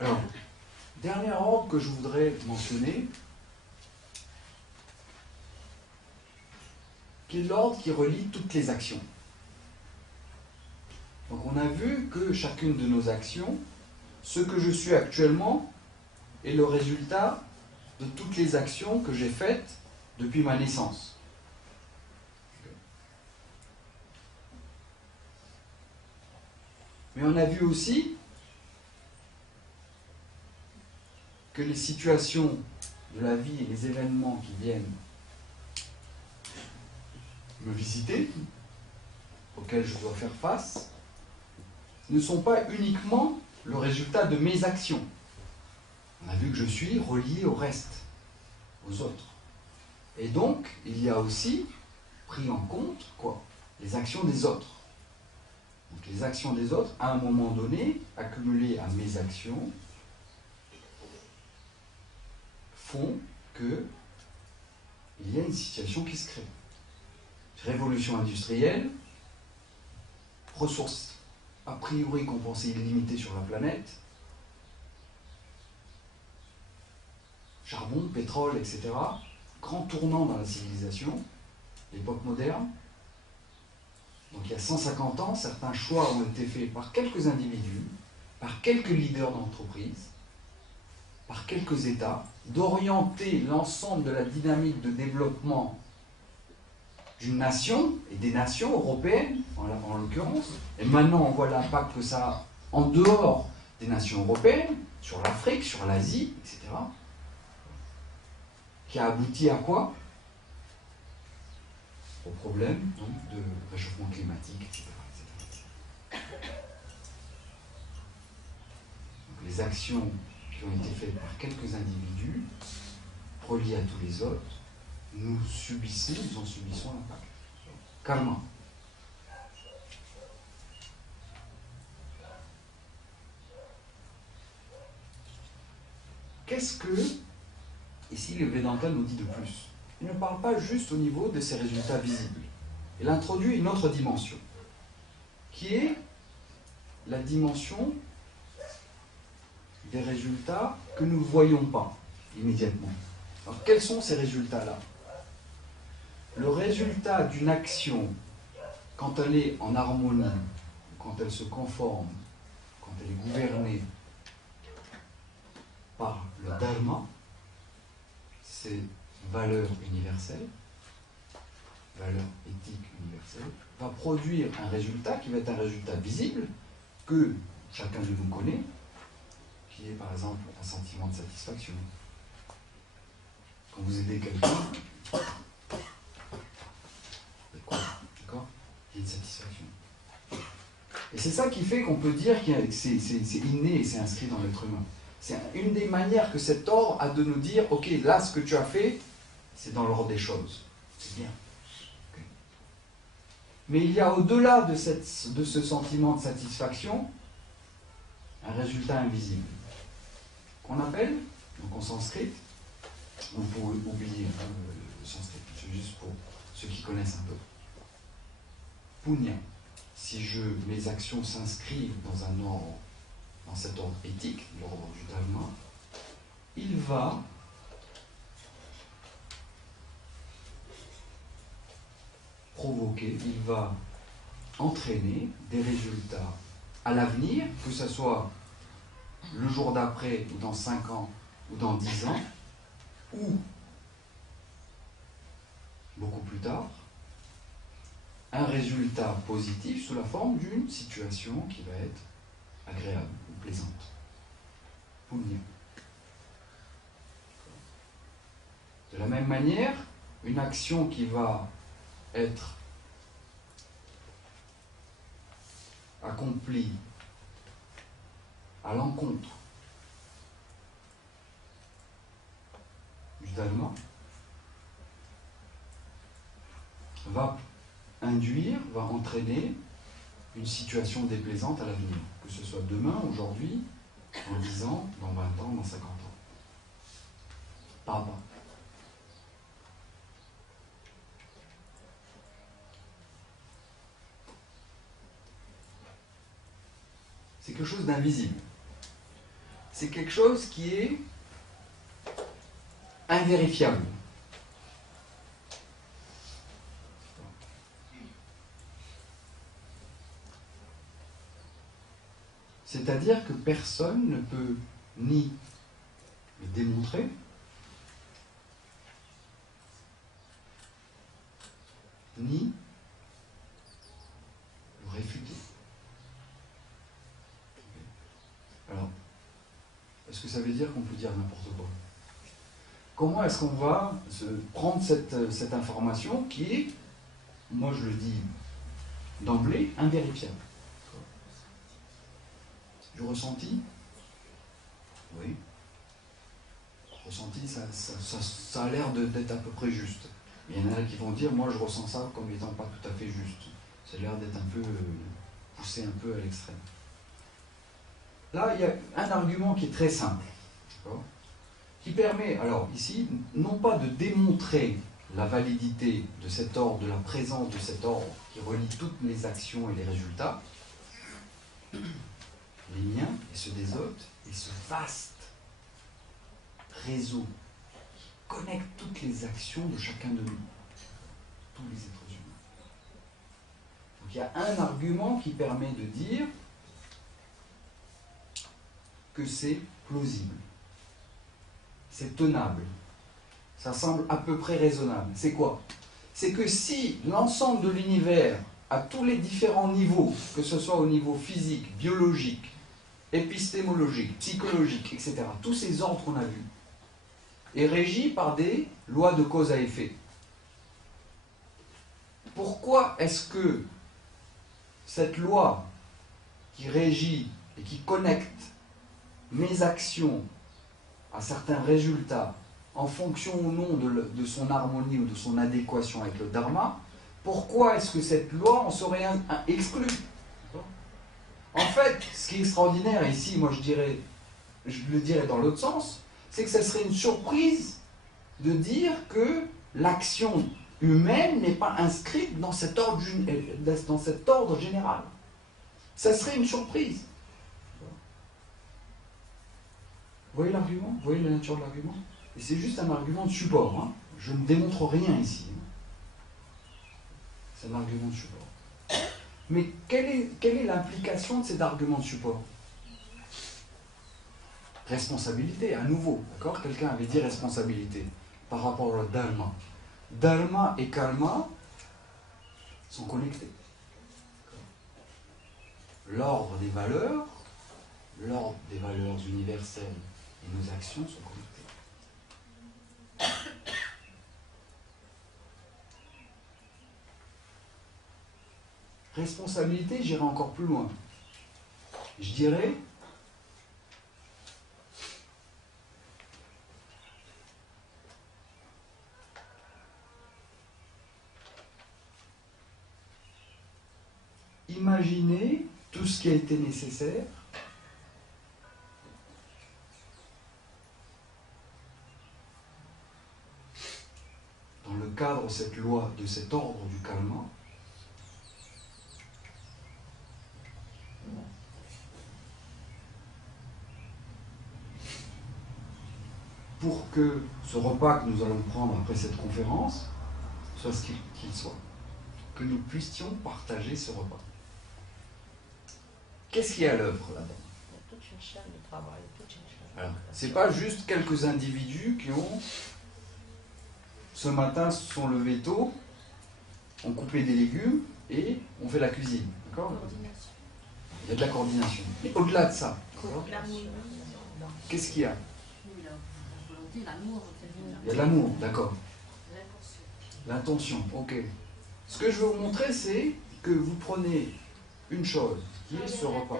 Alors, dernier ordre que je voudrais mentionner, qui est l'ordre qui relie toutes les actions. Donc on a vu que chacune de nos actions, ce que je suis actuellement, est le résultat de toutes les actions que j'ai faites depuis ma naissance. Mais on a vu aussi que les situations de la vie et les événements qui viennent me visiter, auxquels je dois faire face, ne sont pas uniquement le résultat de mes actions. On a vu que je suis relié au reste, aux autres. Et donc, il y a aussi pris en compte quoi? Les actions des autres. Donc les actions des autres, à un moment donné, accumulées à mes actions, font que il y a une situation qui se crée. Révolution industrielle, ressources a priori qu'on pensait illimitées sur la planète, charbon, pétrole, etc. Grand tournant dans la civilisation, l'époque moderne. Donc il y a 150 ans, certains choix ont été faits par quelques individus, par quelques leaders d'entreprise, par quelques États, d'orienter l'ensemble de la dynamique de développement d'une nation, et des nations européennes, en l'occurrence. Et maintenant, on voit l'impact que ça a en dehors des nations européennes, sur l'Afrique, sur l'Asie, etc. Qui a abouti à quoi? Au problème donc, de réchauffement climatique, etc. Donc, les actions qui ont été faites par quelques individus, reliées à tous les autres, nous en subissons l'impact. Karma. Qu'est-ce que, ici le Vedanta nous dit de plus? Il ne parle pas juste au niveau de ces résultats visibles. Il introduit une autre dimension, qui est la dimension des résultats que nous ne voyons pas immédiatement. Alors quels sont ces résultats-là? Le résultat d'une action, quand elle est en harmonie, quand elle se conforme, quand elle est gouvernée par le dharma, ces valeurs universelles, valeurs éthiques universelles, va produire un résultat qui va être un résultat visible, que chacun de nous connaît, qui est par exemple un sentiment de satisfaction. Quand vous aidez quelqu'un, d'accord, il y a une satisfaction. Et c'est ça qui fait qu'on peut dire que c'est inné et c'est inscrit dans l'être humain. C'est une des manières que cet ordre a de nous dire, ok, là, ce que tu as fait, c'est dans l'ordre des choses. C'est bien. Okay. Mais il y a au-delà de ce sentiment de satisfaction, un résultat invisible, qu'on appelle, donc en sanskrit, vous pouvez oublier le sanskrit, c'est juste pour ceux qui connaissent un peu. Punya. Si mes actions s'inscrivent dans un ordre, dans cet ordre éthique, l'ordre du dharma, il va provoquer, il va entraîner des résultats à l'avenir, que ce soit le jour d'après, ou dans 5 ans, ou dans 10 ans, ou beaucoup plus tard, un résultat positif sous la forme d'une situation qui va être agréable ou plaisante. Punya. De la même manière, une action qui va être accomplie à l'encontre du dharma va entraîner une situation déplaisante à l'avenir, que ce soit demain, aujourd'hui, dans 10 ans, dans 20 ans, dans 50 ans. Pas à pas. C'est quelque chose d'invisible. C'est quelque chose qui est invérifiable. C'est-à-dire que personne ne peut ni le démontrer, ni le réfuter. Alors, est-ce que ça veut dire qu'on peut dire n'importe quoi? Comment est-ce qu'on va se prendre cette information qui est, moi je le dis d'emblée, invérifiable? Du ressenti? Oui. Ressenti, ça a l'air d'être à peu près juste. Il y en a qui vont dire, moi je ressens ça comme étant pas tout à fait juste. Ça a l'air d'être un peu poussé un peu à l'extrême. Là, il y a un argument qui est très simple, qui permet, alors ici, non pas de démontrer la validité de cet ordre, de la présence de cet ordre qui relie toutes les actions et les résultats, les miens et ceux des autres, et ce vaste réseau qui connecte toutes les actions de chacun de nous, tous les êtres humains. Donc il y a un argument qui permet de dire que c'est plausible, c'est tenable, ça semble à peu près raisonnable. C'est quoi? C'est que si l'ensemble de l'univers, à tous les différents niveaux, que ce soit au niveau physique, biologique, épistémologique, psychologique, etc., tous ces ordres qu'on a vus, est régi par des lois de cause à effet. Pourquoi est-ce que cette loi qui régit et qui connecte mes actions à certains résultats en fonction ou non de son harmonie ou de son adéquation avec le dharma, pourquoi est-ce que cette loi en serait exclue? En fait, ce qui est extraordinaire ici, moi je le dirais dans l'autre sens, c'est que ça serait une surprise de dire que l'action humaine n'est pas inscrite dans cet ordre général. Ça serait une surprise. Vous voyez l'argument? Vous voyez la nature de l'argument? Et c'est juste un argument de support. Hein. Je ne démontre rien ici. C'est un argument de support. Mais quelle est l'implication de cet argument de support? Responsabilité, à nouveau. D'accord? Quelqu'un avait dit responsabilité par rapport au dharma. Dharma et karma sont connectés. L'ordre des valeurs universelles et nos actions sont connectées. Responsabilité, j'irai encore plus loin. Je dirais imaginez tout ce qui a été nécessaire dans le cadre de cette loi, de cet ordre du karma, pour que ce repas que nous allons prendre après cette conférence soit ce qu'il soit. Que nous puissions partager ce repas. Qu'est-ce qui est à l'œuvre là-dedans? Toute une chaîne de travail, toute une chaîne. Alors, c'est pas juste quelques individus qui ont, ce matin, se sont levés tôt, ont coupé des légumes et ont fait la cuisine. D'accord? Il y a de la coordination. Mais au-delà de ça, qu'est-ce qu'il y a? La volonté, l'amour. Il y a de l'amour, d'accord. L'intention, ok. Ce que je veux vous montrer, c'est que vous prenez une chose, qui est ce repas.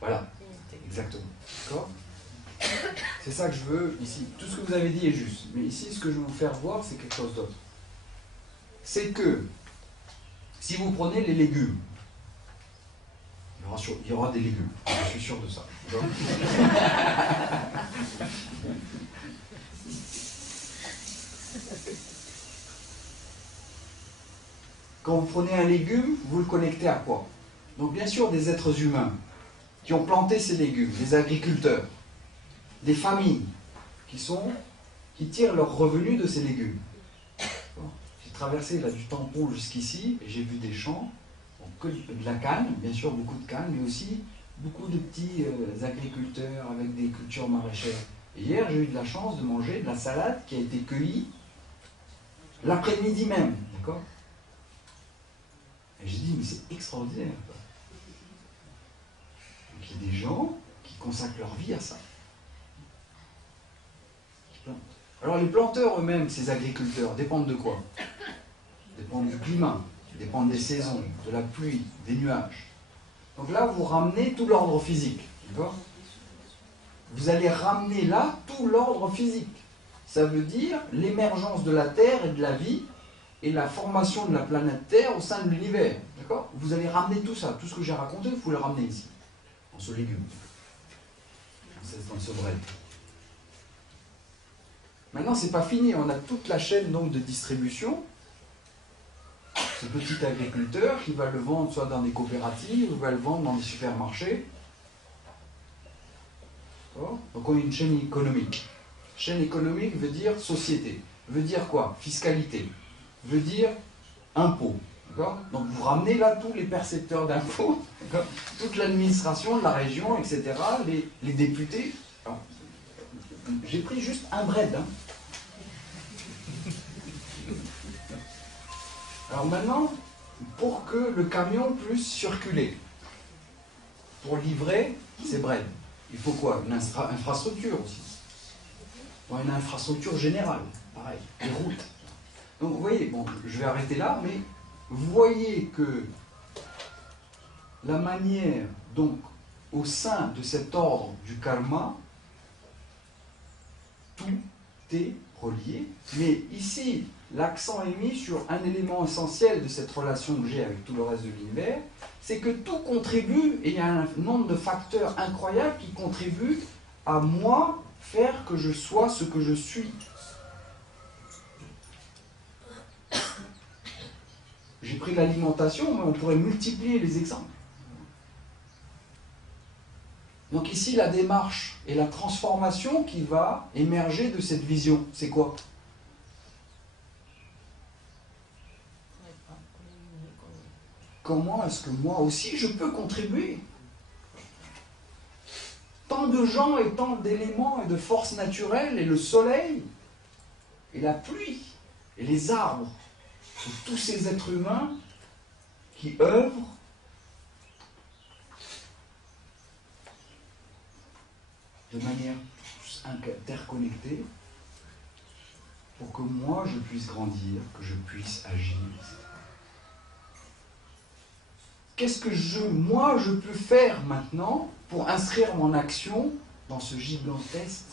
Voilà, exactement. D'accord? C'est ça que je veux ici. Tout ce que vous avez dit est juste. Mais ici, ce que je veux vous faire voir, c'est quelque chose d'autre. C'est que, si vous prenez les légumes, il y aura des légumes, je suis sûr de ça. Quand vous prenez un légume, vous le connectez à quoi? Donc bien sûr des êtres humains qui ont planté ces légumes, des agriculteurs, des familles qui tirent leurs revenus de ces légumes. Bon. J'ai traversé là, du tampon jusqu'ici et j'ai vu des champs, de la canne, bien sûr beaucoup de canne, mais aussi beaucoup de petits agriculteurs avec des cultures maraîchères. Et hier, j'ai eu de la chance de manger de la salade qui a été cueillie l'après-midi même, d'accord? Et j'ai dit, mais c'est extraordinaire, quoi. Donc il y a des gens qui consacrent leur vie à ça. Qui plantent. Alors les planteurs eux-mêmes, ces agriculteurs, dépendent de quoi? Dépendent du climat, dépendent des saisons, de la pluie, des nuages. Donc là, vous ramenez tout l'ordre physique, d'accord? Vous allez ramener là tout l'ordre physique. Ça veut dire l'émergence de la Terre et de la vie et la formation de la planète Terre au sein de l'univers, d'accord? Vous allez ramener tout ça, tout ce que j'ai raconté, vous pouvez le ramener ici, dans ce légume, dans ce bread. Maintenant, c'est pas fini, on a toute la chaîne donc de distribution. Ce petit agriculteur qui va le vendre soit dans des coopératives, ou va le vendre dans des supermarchés. Donc on a une chaîne économique. Chaîne économique veut dire société. Veut dire quoi? Fiscalité. Veut dire impôt. Donc vous ramenez là tous les percepteurs d'impôts, toute l'administration de la région, etc., les députés. J'ai pris juste un bread. Hein. Alors maintenant, pour que le camion puisse circuler, pour livrer ces breads, il faut quoi? Une infrastructure aussi. Bon, une infrastructure générale, pareil, des routes. Donc vous voyez, bon, je vais arrêter là, mais vous voyez que la manière, donc, au sein de cet ordre du karma, tout est relié, mais ici, l'accent est mis sur un élément essentiel de cette relation que j'ai avec tout le reste de l'univers, c'est que tout contribue, et il y a un nombre de facteurs incroyables qui contribuent à moi faire que je sois ce que je suis. J'ai pris l'alimentation, mais on pourrait multiplier les exemples. Donc ici, la démarche et la transformation qui va émerger de cette vision, c'est quoi? Comment est-ce que moi aussi je peux contribuer? Tant de gens et tant d'éléments et de forces naturelles, et le soleil, et la pluie, et les arbres, et tous ces êtres humains qui œuvrent de manière interconnectée pour que moi je puisse grandir, que je puisse agir. Qu'est-ce que moi je peux faire maintenant pour inscrire mon action dans ce gigantesque...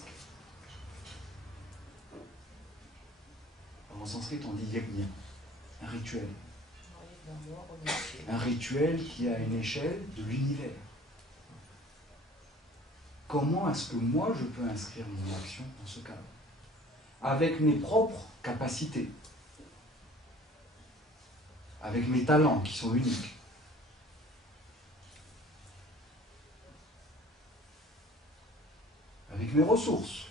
En sanskrit on dit yajna, un rituel. Un rituel qui a une échelle de l'univers. Comment est-ce que moi je peux inscrire mon action dans ce cadre? Avec mes propres capacités, avec mes talents qui sont uniques. Avec mes ressources.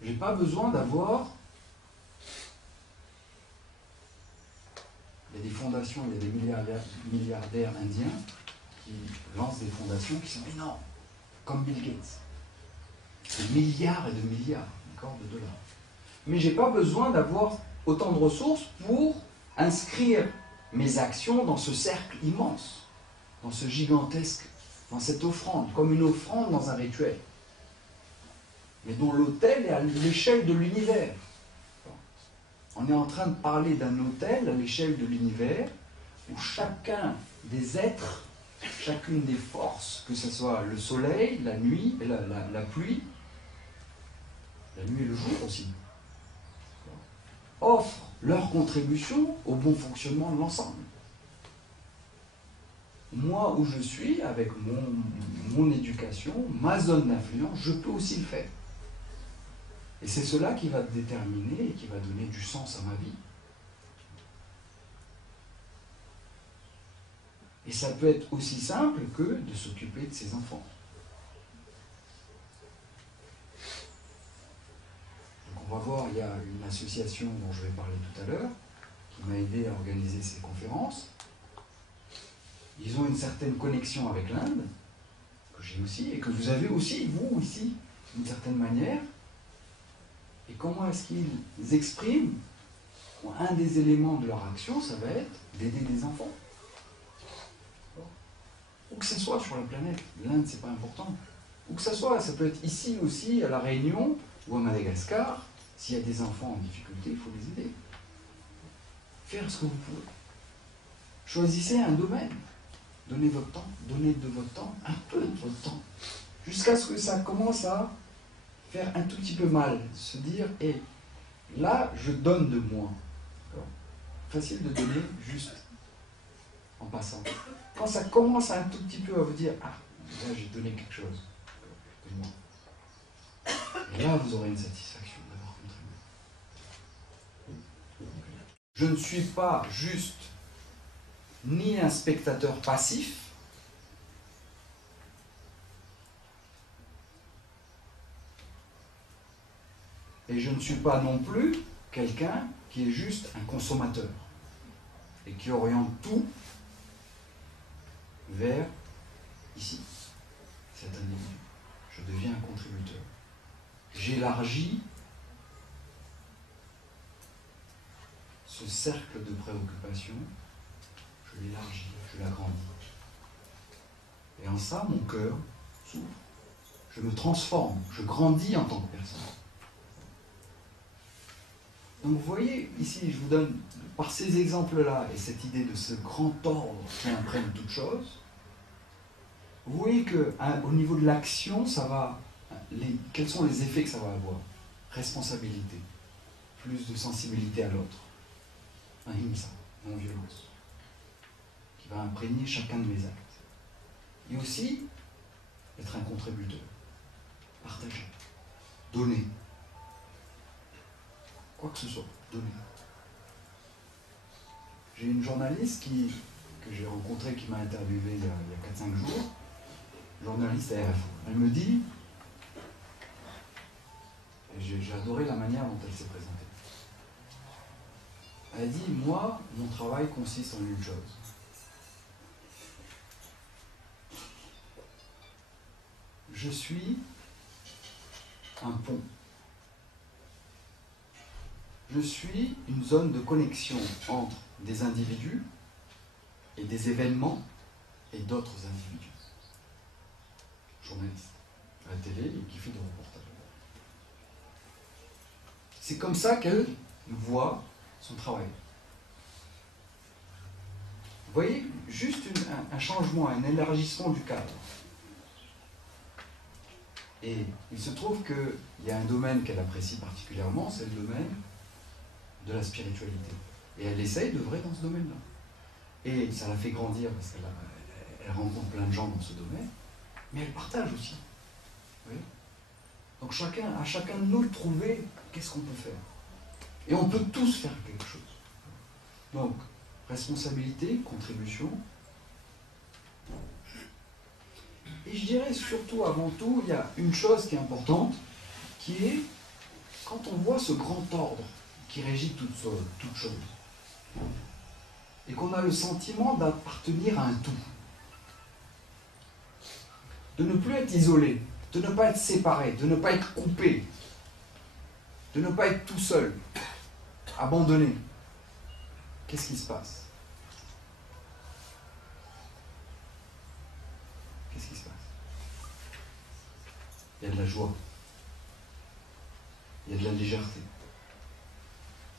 Je n'ai pas besoin d'avoir... Il y a des fondations, il y a des milliardaires indiens qui lancent des fondations qui sont énormes, comme Bill Gates. C'est milliards et de milliards, d'accord, de dollars. Mais je n'ai pas besoin d'avoir autant de ressources pour inscrire mes actions dans ce cercle immense, dans ce gigantesque, dans cette offrande, comme une offrande dans un rituel. Mais dont l'autel est à l'échelle de l'univers. On est en train de parler d'un autel à l'échelle de l'univers, où chacun des êtres, chacune des forces, que ce soit le soleil, la nuit, la pluie, la nuit et le jour aussi, offrent leur contribution au bon fonctionnement de l'ensemble. Moi, où je suis, avec mon éducation, ma zone d'influence, je peux aussi le faire. Et c'est cela qui va déterminer et qui va donner du sens à ma vie. Et ça peut être aussi simple que de s'occuper de ses enfants. Donc on va voir, il y a une association dont je vais parler tout à l'heure, qui m'a aidé à organiser ces conférences. ils ont une certaine connexion avec l'Inde, que j'ai aussi, et que vous avez aussi, vous, ici, d'une certaine manière. Et comment est-ce qu'ils expriment? Un des éléments de leur action, ça va être d'aider des enfants. Où que ce soit sur la planète, l'Inde, c'est pas important. Où que ce soit, ça peut être ici aussi, à La Réunion, ou à Madagascar. S'il y a des enfants en difficulté, il faut les aider. Faire ce que vous pouvez. Choisissez un domaine. Donnez votre temps. Donnez de votre temps, un peu de votre temps. Jusqu'à ce que ça commence à faire un tout petit peu mal. Se dire, hé, là, je donne de moi. Facile de donner juste en passant. Quand ça commence un tout petit peu à vous dire, ah, là, j'ai donné quelque chose de moi. Et là, vous aurez une satisfaction d'avoir contribué. Je ne suis pas juste ni un spectateur passif, et je ne suis pas non plus quelqu'un qui est juste un consommateur et qui oriente tout vers ici, cet individu. Je deviens un contributeur. J'élargis ce cercle de préoccupation, je l'élargis, je l'agrandis. Et en ça, mon cœur s'ouvre. Je me transforme, je grandis en tant que personne. Donc vous voyez, ici, je vous donne, par ces exemples-là, et cette idée de ce grand ordre qui imprègne toute chose, vous voyez qu'au niveau de l'action, ça va. Quels sont les effets que ça va avoir? Responsabilité, plus de sensibilité à l'autre, ahimsa, non-violence, qui va imprégner chacun de mes actes. Et aussi, être un contributeur, partager, donner, quoi que ce soit, donner. J'ai une journaliste que j'ai rencontrée, qui m'a interviewé il y a 4-5 jours, journaliste à RFI. Elle me dit, et j'ai adoré la manière dont elle s'est présentée. Elle dit, moi, mon travail consiste en une chose. Je suis un pont. Je suis une zone de connexion entre des individus et des événements et d'autres individus. Journaliste à la télé et qui fait des reportages. C'est comme ça qu'elle voit son travail. Vous voyez, juste un changement, un élargissement du cadre. Et il se trouve qu'il y a un domaine qu'elle apprécie particulièrement, c'est le domaine de la spiritualité. Et elle essaye d'œuvrer dans ce domaine-là. Et ça la fait grandir parce qu'elle rencontre plein de gens dans ce domaine, mais elle partage aussi. Vous voyez ? Donc à chacun de nous de trouver qu'est-ce qu'on peut faire. Et on peut tous faire quelque chose. Donc, responsabilité, contribution. Et je dirais surtout, avant tout, il y a une chose qui est importante, qui est quand on voit ce grand ordre qui régit toute chose, et qu'on a le sentiment d'appartenir à un tout, de ne plus être isolé, de ne pas être séparé, de ne pas être coupé, de ne pas être tout seul, abandonné. Qu'est-ce qui se passe? Qu'est-ce qui se passe? Il y a de la joie, il y a de la légèreté,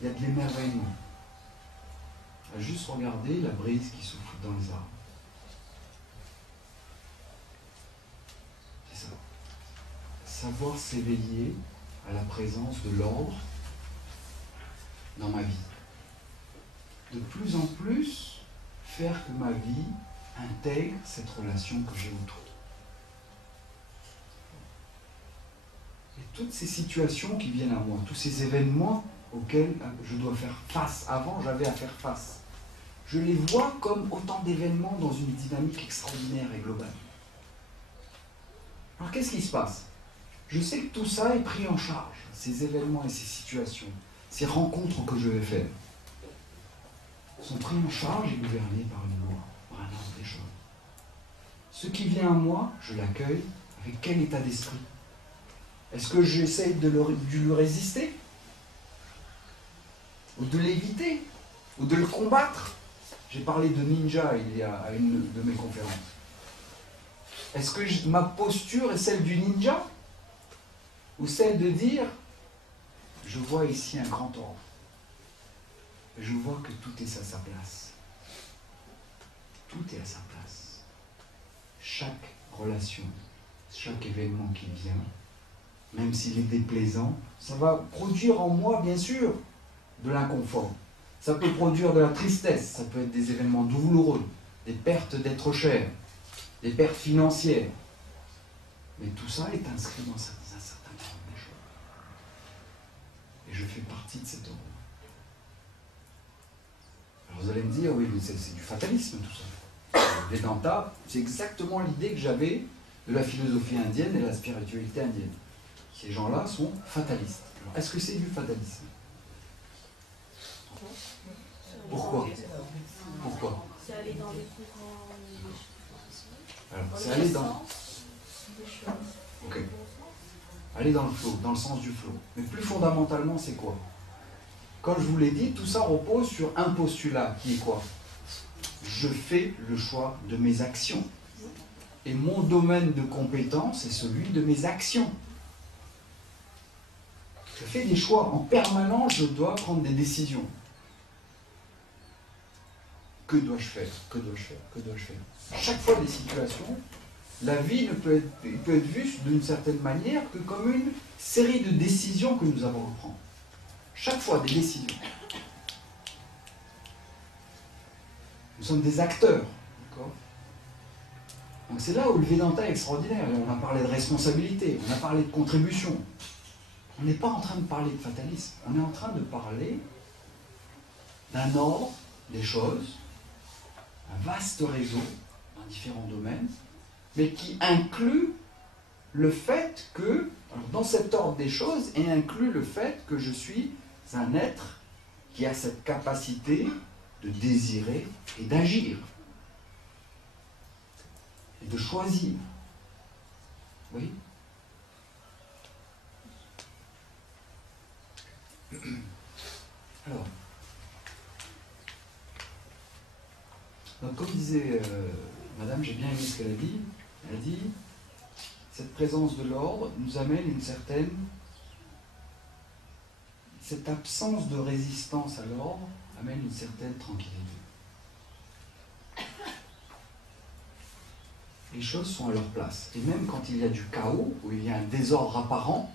il y a de l'émerveillement. À juste regarder la brise qui souffle dans les arbres. C'est ça. Savoir s'éveiller à la présence de l'ordre dans ma vie. De plus en plus, faire que ma vie intègre cette relation que j'ai autour. Et toutes ces situations qui viennent à moi, tous ces événements auxquels je dois faire face. Avant, j'avais à faire face. Je les vois comme autant d'événements dans une dynamique extraordinaire et globale. Alors qu'est-ce qui se passe? Je sais que tout ça est pris en charge, ces événements et ces situations, ces rencontres que je vais faire, sont pris en charge et gouvernés par une loi, par un ordre quelque chose. Ce qui vient à moi, je l'accueille avec quel état d'esprit? Est-ce que j'essaye de lui résister? Ou de l'éviter? Ou de le combattre? J'ai parlé de ninja il y a à une de mes conférences. Est-ce que ma posture est celle du ninja? Ou celle de dire, je vois ici un grand ordre. Je vois que tout est à sa place. Tout est à sa place. Chaque relation, chaque événement qui vient, même s'il est déplaisant, ça va produire en moi, bien sûr, de l'inconfort. Ça peut produire de la tristesse, ça peut être des événements douloureux, des pertes d'êtres chers, des pertes financières. Mais tout ça est inscrit dans un certain ordre des choses. Et je fais partie de cet ordre. Alors vous allez me dire, oui, mais c'est du fatalisme tout ça. Vedanta, c'est exactement l'idée que j'avais de la philosophie indienne et de la spiritualité indienne. Ces gens-là sont fatalistes. Alors, est-ce que c'est du fatalisme? Pourquoi? Pourquoi? C'est aller dans les courants. Alors, c'est aller dans... Ok. Aller dans le flow, dans le sens du flow. Mais plus fondamentalement, c'est quoi? Comme je vous l'ai dit, tout ça repose sur un postulat qui est quoi? Je fais le choix de mes actions. Et mon domaine de compétence est celui de mes actions. Je fais des choix. En permanence, je dois prendre des décisions. Que dois-je faire? Que dois-je faire? Que dois-je faire? À chaque fois des situations, la vie ne peut être vue d'une certaine manière que comme une série de décisions que nous avons à prendre. Chaque fois des décisions. Nous sommes des acteurs. D'accord? Donc c'est là où le Vedanta est extraordinaire. On a parlé de responsabilité, on a parlé de contribution. On n'est pas en train de parler de fatalisme, on est en train de parler d'un ordre des choses, un vaste réseau dans différents domaines, mais qui inclut le fait que, dans cet ordre des choses, et inclut le fait que je suis un être qui a cette capacité de désirer et d'agir, et de choisir. Oui? Alors, donc comme disait Madame, j'ai bien aimé ce qu'elle a dit. Elle a dit, cette présence de l'ordre nous amène une certaine... Cette absence de résistance à l'ordre amène une certaine tranquillité. Les choses sont à leur place. Et même quand il y a du chaos, où il y a un désordre apparent,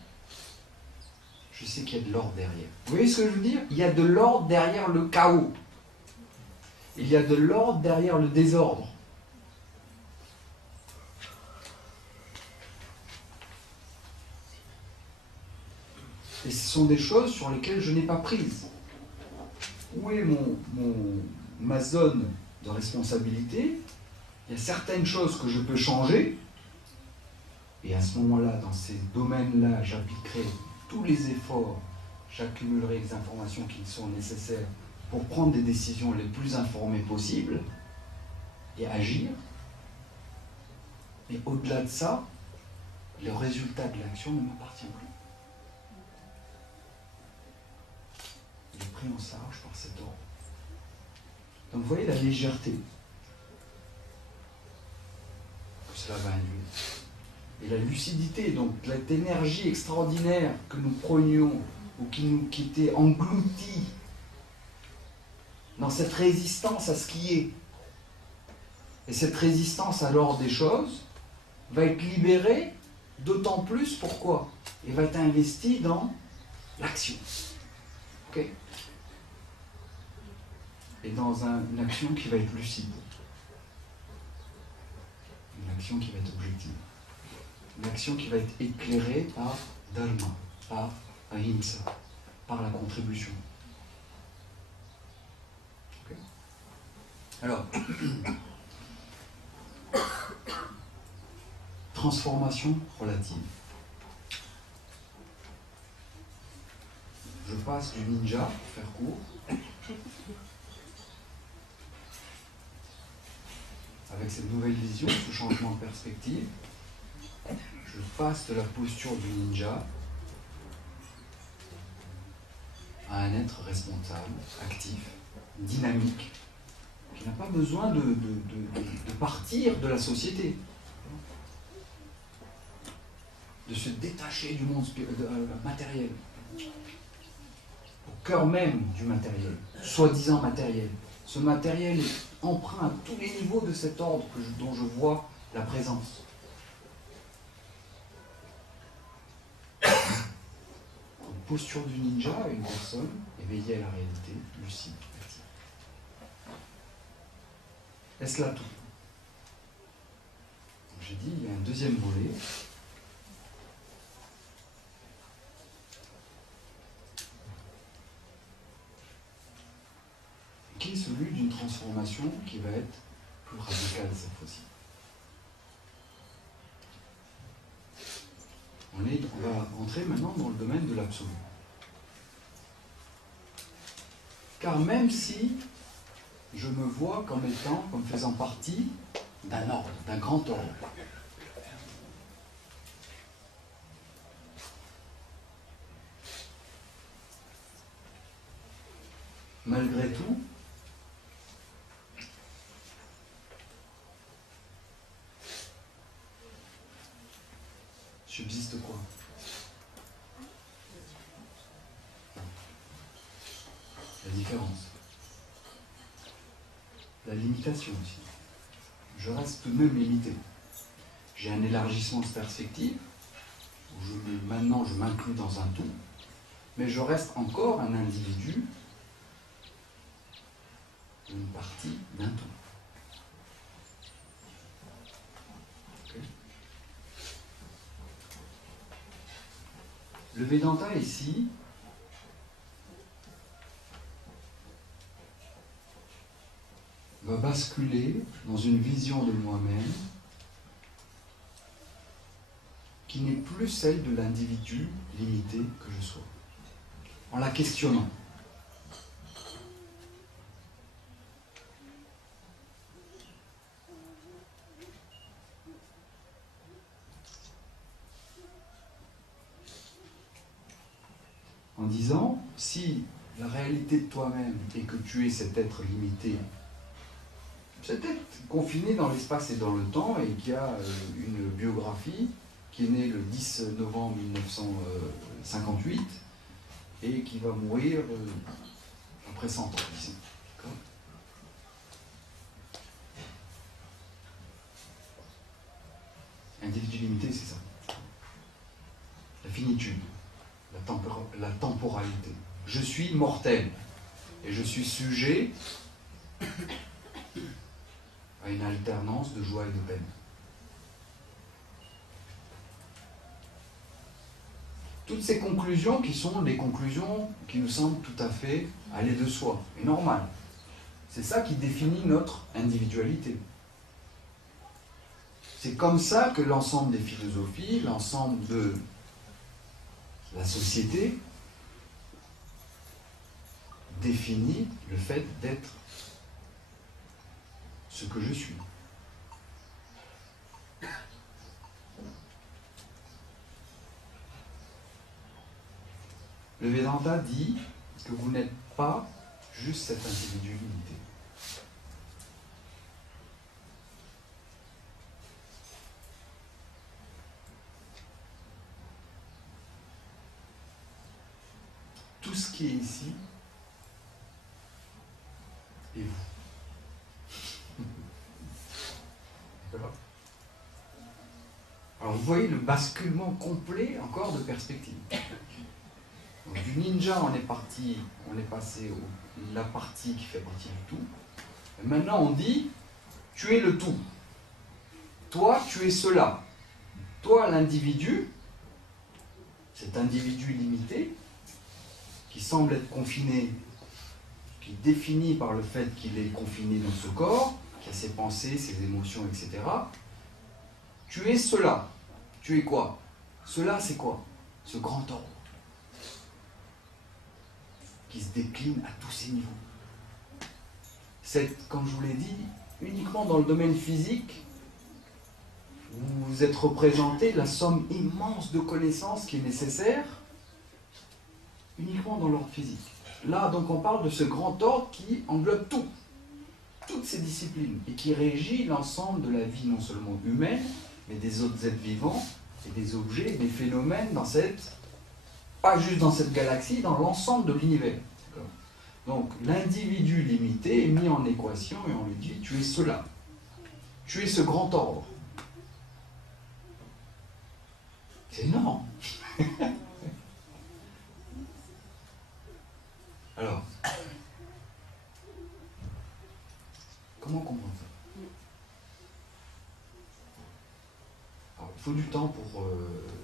je sais qu'il y a de l'ordre derrière. Vous voyez ce que je veux dire? Il y a de l'ordre derrière le chaos. Il y a de l'ordre derrière le désordre. Et ce sont des choses sur lesquelles je n'ai pas prise. Où est ma zone de responsabilité? Il y a certaines choses que je peux changer. Et à ce moment-là, dans ces domaines-là, j'appliquerai tous les efforts, j'accumulerai les informations qui sont nécessaires pour prendre des décisions les plus informées possibles et agir. Mais au-delà de ça, le résultat de l'action ne m'appartient plus. Il est pris en charge par cet ordre. Donc vous voyez la légèreté que cela va induire. Et la lucidité, donc cette énergie extraordinaire que nous prenions ou qui était engloutie dans cette résistance à ce qui est. Et cette résistance à l'ordre des choses va être libérée d'autant plus, pourquoi? Et va être investie dans l'action. Ok? Et dans une action qui va être lucide. Une action qui va être objective. Une action qui va être éclairée par dharma, par ahimsa, par la contribution. Okay. Alors, transformation relative. Je passe du ninja, pour faire court, à avec cette nouvelle vision, ce changement de perspective, je passe de la posture du ninja à un être responsable, actif, dynamique, qui n'a pas besoin de partir de la société, de se détacher du monde matériel, au cœur même du matériel, soi-disant matériel. Ce matériel est emprunt à tous les niveaux de cet ordre dont je vois la présence. En posture du ninja, une personne éveillée à la réalité, lucide, active. Est-ce là tout? J'ai dit, il y a un deuxième volet. Qui est celui d'une transformation qui va être plus radicale cette fois-ci. On va entrer maintenant dans le domaine de l'absolu. Car même si je me vois comme étant, comme faisant partie d'un ordre, d'un grand ordre, malgré tout, subsiste quoi? La différence. La limitation aussi. Je reste tout de même limité. J'ai un élargissement de perspective, où maintenant je m'inclus dans un tout, mais je reste encore un individu, une partie d'un tout. Le Vedanta ici va basculer dans une vision de moi-même qui n'est plus celle de l'individu limité que je sois, en la questionnant. En disant, si la réalité de toi-même est que tu es cet être limité, cet être confiné dans l'espace et dans le temps et qui a une biographie, qui est né le 10 novembre 1958 et qui va mourir après 100 ans, disons. Individu limité, c'est ça. La finitude. La temporalité. Je suis mortel et je suis sujet à une alternance de joie et de peine. Toutes ces conclusions qui sont des conclusions qui nous semblent tout à fait aller de soi et normales. C'est ça qui définit notre individualité. C'est comme ça que l'ensemble des philosophies, l'ensemble de la société définit le fait d'être ce que je suis. Le Vedanta dit que vous n'êtes pas juste cet individu limité. Tout ce qui est ici est vous. D'accord ? Alors vous voyez le basculement complet encore de perspective. Donc, du ninja, on est passé à la partie qui fait partie du tout. Et maintenant on dit, tu es le tout. Toi, tu es cela. Toi, l'individu, cet individu limité, qui semble être confiné, qui est défini par le fait qu'il est confiné dans ce corps, qui a ses pensées, ses émotions, etc. Tu es cela. Tu es quoi? Cela, c'est quoi? Ce grand ordre qui se décline à tous ces niveaux. Comme je vous l'ai dit, uniquement dans le domaine physique, vous êtes représenté la somme immense de connaissances qui est nécessaire uniquement dans l'ordre physique. Là, donc, on parle de ce grand ordre qui englobe tout, toutes ces disciplines, et qui régit l'ensemble de la vie, non seulement humaine, mais des autres êtres vivants, et des objets, des phénomènes dans cette, pas juste dans cette galaxie, dans l'ensemble de l'univers. Donc, l'individu limité est mis en équation et on lui dit, tu es cela, tu es ce grand ordre. C'est énorme. Alors, comment comprendre ça? Alors, il faut du temps pour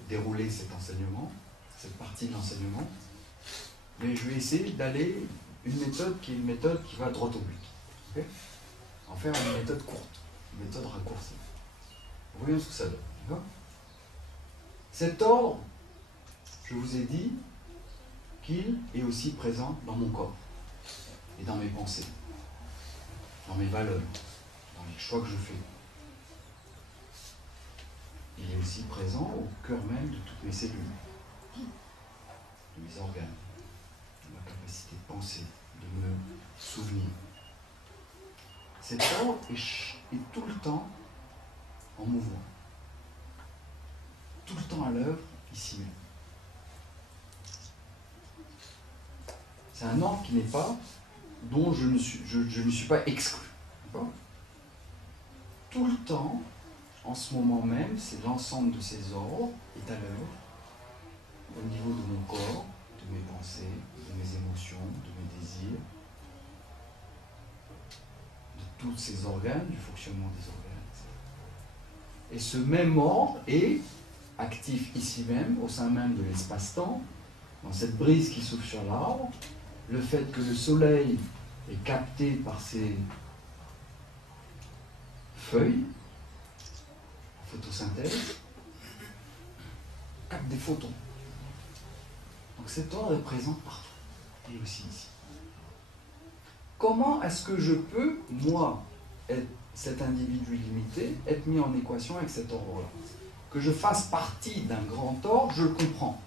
dérouler cet enseignement, cette partie de l'enseignement, mais je vais essayer d'aller une méthode qui est une méthode qui va droit au but. Okay, en faire une méthode courte, une méthode raccourcie. Voyons ce que ça donne. D'accord? Cet ordre, je vous ai dit qu'il est aussi présent dans mon corps et dans mes pensées, dans mes valeurs, dans les choix que je fais. Il est aussi présent au cœur même de toutes mes cellules, de mes organes, de ma capacité de penser, de me souvenir. Cet ordre est tout le temps en mouvement, tout le temps à l'œuvre, ici même. C'est un ordre qui n'est pas, dont je ne suis pas exclu. Tout le temps, en ce moment même, c'est l'ensemble de ces ordres est à l'œuvre, au niveau de mon corps, de mes pensées, de mes émotions, de mes désirs, de tous ces organes, du fonctionnement des organes, etc. Et ce même ordre est actif ici même, au sein même de l'espace-temps, dans cette brise qui souffle sur l'arbre, le fait que le soleil est capté par ses feuilles, photosynthèse, capte des photons. Donc cet ordre est présent partout, et aussi ici. Comment est-ce que je peux, moi, être cet individu limité, être mis en équation avec cet ordre-là? Que je fasse partie d'un grand ordre, je le comprends.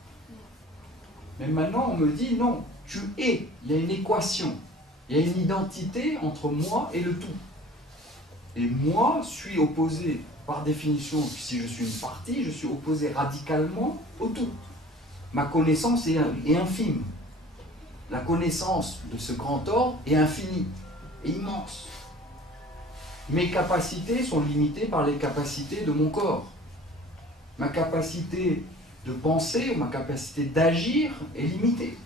Mais maintenant, on me dit, non, tu es, il y a une équation, il y a une identité entre moi et le tout. Et moi, suis opposé, par définition, si je suis une partie, je suis opposé radicalement au tout. Ma connaissance est infime. La connaissance de ce grand ordre est infinie, est immense. Mes capacités sont limitées par les capacités de mon corps. Ma capacité de penser ou ma capacité d'agir est limitée.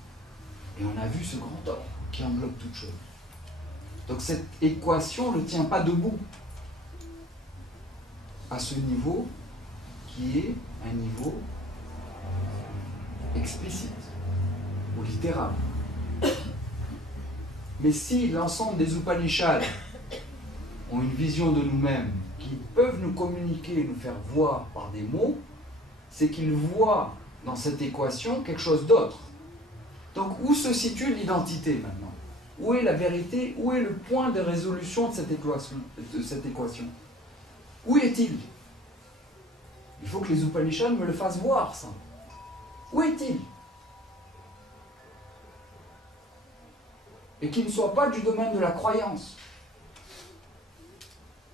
Et on a vu ce grand ordre qui englobe toute chose. Donc cette équation ne tient pas debout à ce niveau qui est un niveau explicite ou littéral. Mais si l'ensemble des Upanishads ont une vision de nous-mêmes qui peuvent nous communiquer, nous faire voir par des mots, c'est qu'ils voient dans cette équation quelque chose d'autre. Donc où se situe l'identité maintenant? Où est la vérité? Où est le point de résolution de cette équation? Où est-il? Il faut que les Upanishads me le fassent voir, ça. Où est-il? Et qu'il ne soit pas du domaine de la croyance.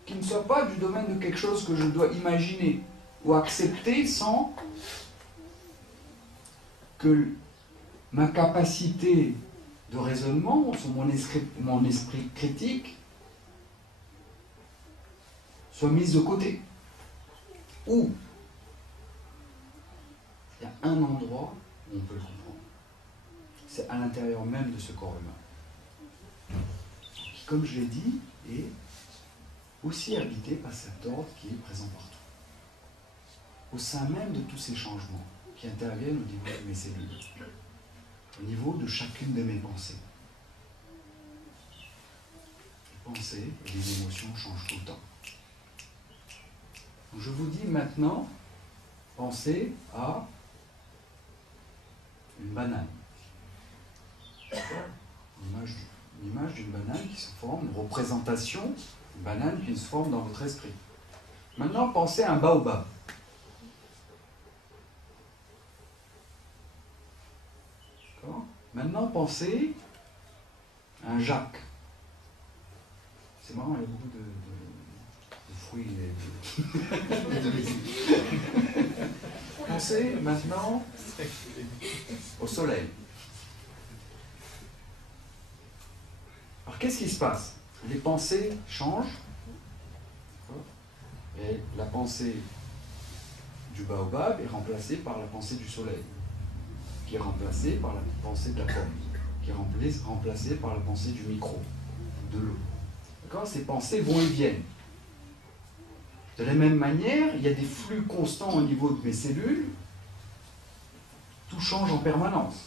Qu'il ne soit pas du domaine de quelque chose que je dois imaginer ou accepter sans que ma capacité de raisonnement, mon esprit critique, soit mise de côté. Ou il y a un endroit où on peut le comprendre. C'est à l'intérieur même de ce corps humain. Qui, comme je l'ai dit, est aussi habité par cet ordre qui est présent partout. Au sein même de tous ces changements qui interviennent au niveau de mes cellules, au niveau de chacune de mes pensées. Les pensées et les émotions changent tout le temps. Donc je vous dis maintenant, pensez à une banane. L'image d'une banane qui se forme, une représentation Une banane qui se forme dans votre esprit. Maintenant, pensez à un baobab. D'accord ? Maintenant, pensez à un Jacques. C'est marrant, il y a beaucoup de fruits. Pensez maintenant au soleil. Alors qu'est-ce qui se passe? Les pensées changent. Et la pensée du baobab est remplacée par la pensée du soleil, qui est remplacée par la pensée de la pomme, qui est remplacée par la pensée du micro, de l'eau. D'accord? Ces pensées vont et viennent. De la même manière, il y a des flux constants au niveau de mes cellules. Tout change en permanence.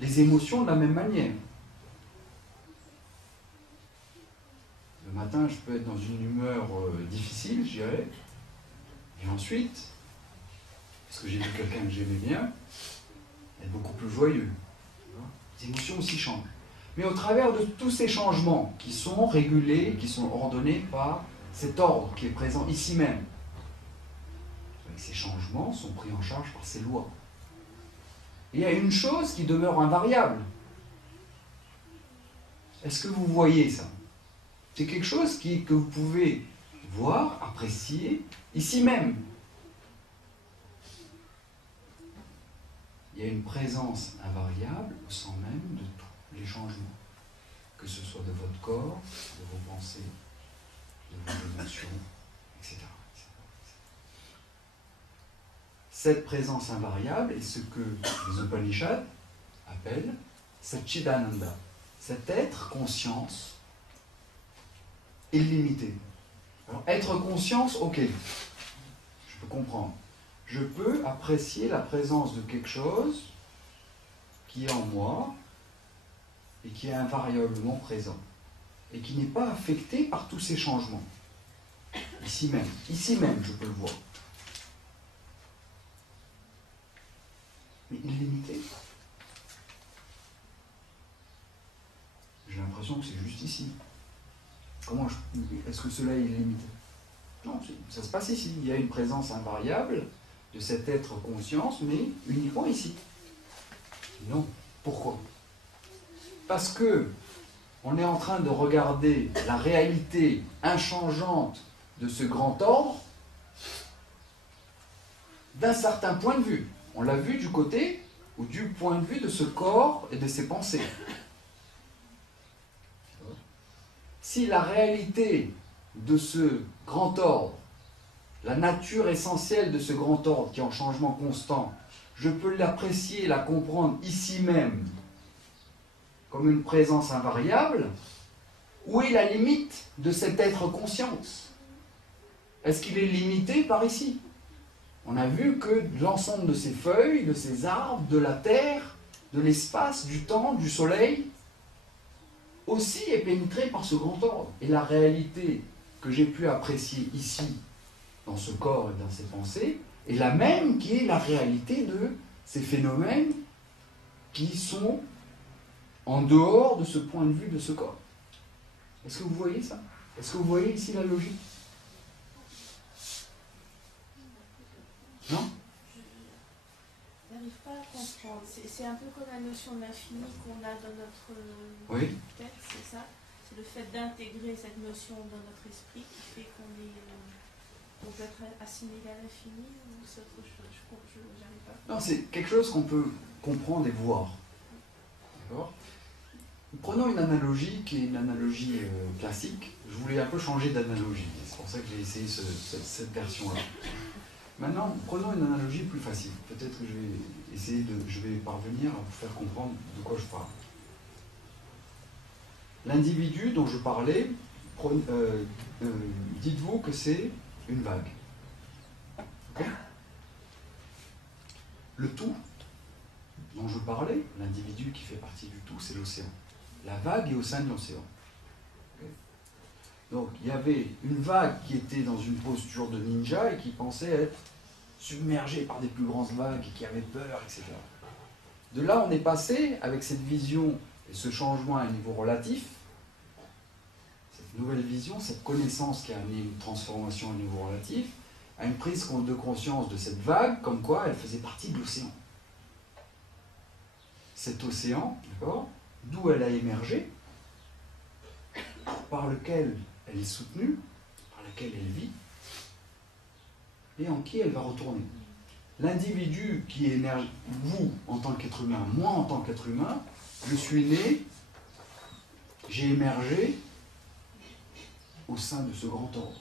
Les émotions de la même manière. Le matin, je peux être dans une humeur difficile, je dirais. Et ensuite, parce que j'ai vu quelqu'un que j'aimais bien, être beaucoup plus joyeux. Les émotions aussi changent. Mais au travers de tous ces changements qui sont régulés, qui sont ordonnés par cet ordre qui est présent ici même, ces changements sont pris en charge par ces lois. Et il y a une chose qui demeure invariable. Est-ce que vous voyez ça? C'est quelque chose que vous pouvez voir, apprécier, ici même. Il y a une présence invariable au sein même de tous les changements, que ce soit de votre corps, de vos pensées, de vos émotions, etc. Cette présence invariable est ce que les Upanishads appellent Satchidananda, cet être conscience illimité. Alors, être conscience, ok, je peux comprendre. Je peux apprécier la présence de quelque chose qui est en moi et qui est invariablement présent et qui n'est pas affecté par tous ces changements. Ici même, je peux le voir. Mais illimité. J'ai l'impression que c'est juste ici. Est-ce que cela est illimité? Non, ça se passe ici. Il y a une présence invariable de cet être conscience, mais uniquement ici. Non. Pourquoi? Parce que on est en train de regarder la réalité inchangeante de ce grand ordre d'un certain point de vue. On l'a vu du côté ou du point de vue de ce corps et de ses pensées. Si la réalité de ce grand ordre, la nature essentielle de ce grand ordre qui est en changement constant, je peux l'apprécier, la comprendre ici même comme une présence invariable, où est la limite de cet être conscience? Est-ce qu'il est limité par ici? On a vu que l'ensemble de ces feuilles, de ces arbres, de la terre, de l'espace, du temps, du soleil, aussi est pénétré par ce grand ordre. Et la réalité que j'ai pu apprécier ici, dans ce corps et dans ces pensées, est la même qui est la réalité de ces phénomènes qui sont en dehors de ce point de vue de ce corps. Est-ce que vous voyez ça? Est-ce que vous voyez ici la logique? Non? Je n'arrive pas à comprendre. C'est un peu comme la notion de l'infini qu'on a dans notre tête, c'est ça? C'est le fait d'intégrer cette notion dans notre esprit qui fait qu'on peut être assimilé à l'infini, ou c'est autre chose? Je n'arrive pas. Non, c'est quelque chose qu'on peut comprendre et voir. D'accord? Prenons une analogie qui est une analogie classique. Je voulais un peu changer d'analogie. C'est pour ça que j'ai essayé cette version-là. Maintenant, prenons une analogie plus facile. Peut-être que je vais parvenir à vous faire comprendre de quoi je parle. L'individu dont je parlais, dites-vous que c'est une vague. Okay? Le tout dont je parlais, l'individu qui fait partie du tout, c'est l'océan. La vague est au sein de l'océan. Okay? Donc, il y avait une vague qui était dans une posture de ninja et qui pensait être submergée par des plus grandes vagues et qui avait peur, etc. De là, on est passé, avec cette vision et ce changement à un niveau relatif, cette nouvelle vision, cette connaissance qui a amené une transformation au niveau relatif, a une prise de conscience de cette vague, comme quoi elle faisait partie de l'océan. Cet océan, d'accord, d'où elle a émergé, par lequel elle est soutenue, par lequel elle vit, et en qui elle va retourner. L'individu qui émerge, vous en tant qu'être humain, moi en tant qu'être humain, je suis né, j'ai émergé au sein de ce grand ordre.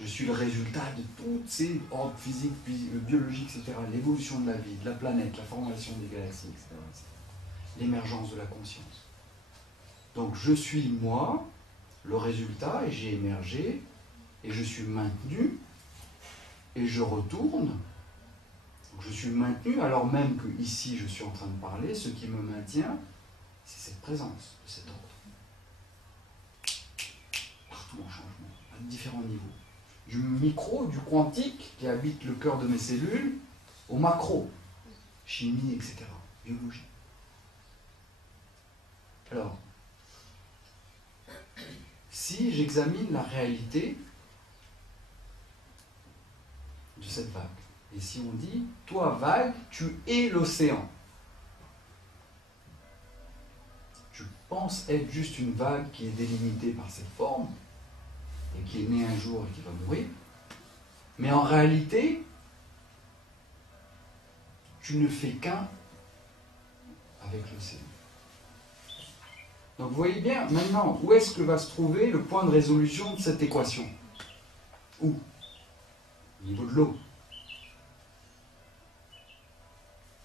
Je suis le résultat de tous ces ordres physiques, biologiques, etc. L'évolution de la vie, de la planète, la formation des galaxies, etc. L'émergence de la conscience. Donc je suis moi, le résultat, et j'ai émergé, et je suis maintenu, et je retourne. Donc je suis maintenu, alors même que ici je suis en train de parler, ce qui me maintient, c'est cette présence de cet ordre. Partout en changement, à différents niveaux. Du micro, du quantique, qui habite le cœur de mes cellules, au macro, chimie, etc., biologie. Alors, si j'examine la réalité de cette vague, et si on dit, toi vague, tu es l'océan. Tu penses être juste une vague qui est délimitée par cette forme, et qui est née un jour et qui va mourir, mais en réalité, tu ne fais qu'un avec l'océan. Donc vous voyez bien, maintenant, où est-ce que va se trouver le point de résolution de cette équation? Où? Au niveau de l'eau.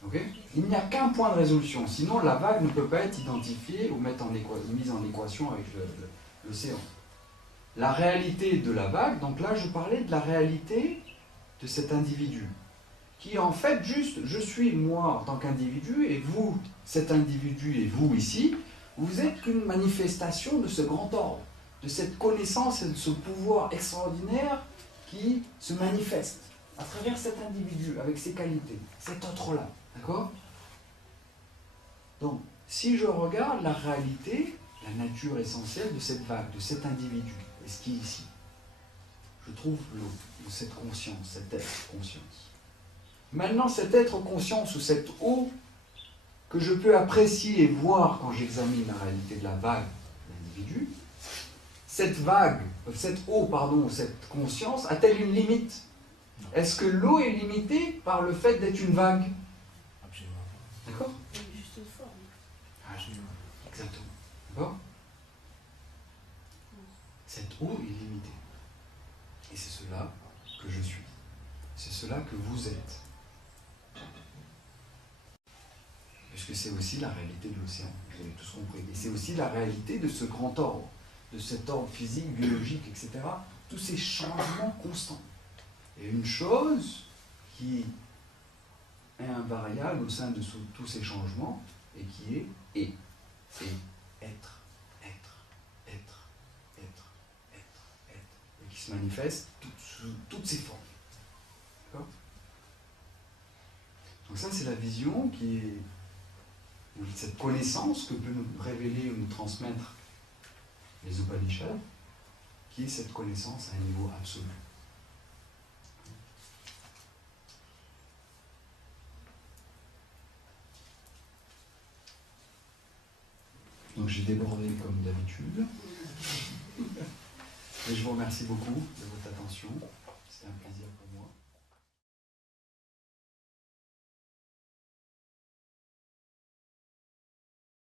Okay? Il n'y a qu'un point de résolution, sinon la vague ne peut pas être identifiée ou mise en équation avec l'océan. La réalité de la vague, donc là je parlais de la réalité de cet individu, qui est en fait juste, je suis moi en tant qu'individu, et vous, cet individu et vous ici, vous êtes qu'une manifestation de ce grand ordre, de cette connaissance et de ce pouvoir extraordinaire qui se manifeste à travers cet individu, avec ses qualités, cet autre-là, d'accord? Donc, si je regarde la réalité, la nature essentielle de cette vague, de cet individu, et ce qui est ici, je trouve l'eau, cette conscience, cet être conscience. Maintenant, cet être conscience ou cette eau que je peux apprécier et voir quand j'examine la réalité de la vague de l'individu, cette eau, pardon, cette conscience, a-t-elle une limite? Est-ce que l'eau est limitée par le fait d'être une vague? Absolument. D'accord? Juste une forme. Absolument. Exactement. D'accord? Cette eau est limitée. Et c'est cela que je suis. C'est cela que vous êtes. Puisque c'est aussi la réalité de l'océan, vous avez tous compris. Et c'est aussi la réalité de ce grand ordre, de cet ordre physique, biologique, etc. Tous ces changements constants. Et une chose qui est invariable au sein de tous ces changements, et qui est et être, et qui se manifeste sous toutes ses formes. D'accord? Donc ça, c'est la vision qui est cette connaissance que peut nous révéler ou nous transmettre les Upanishads, qui est cette connaissance à un niveau absolu. Donc j'ai débordé comme d'habitude. Et je vous remercie beaucoup de votre attention.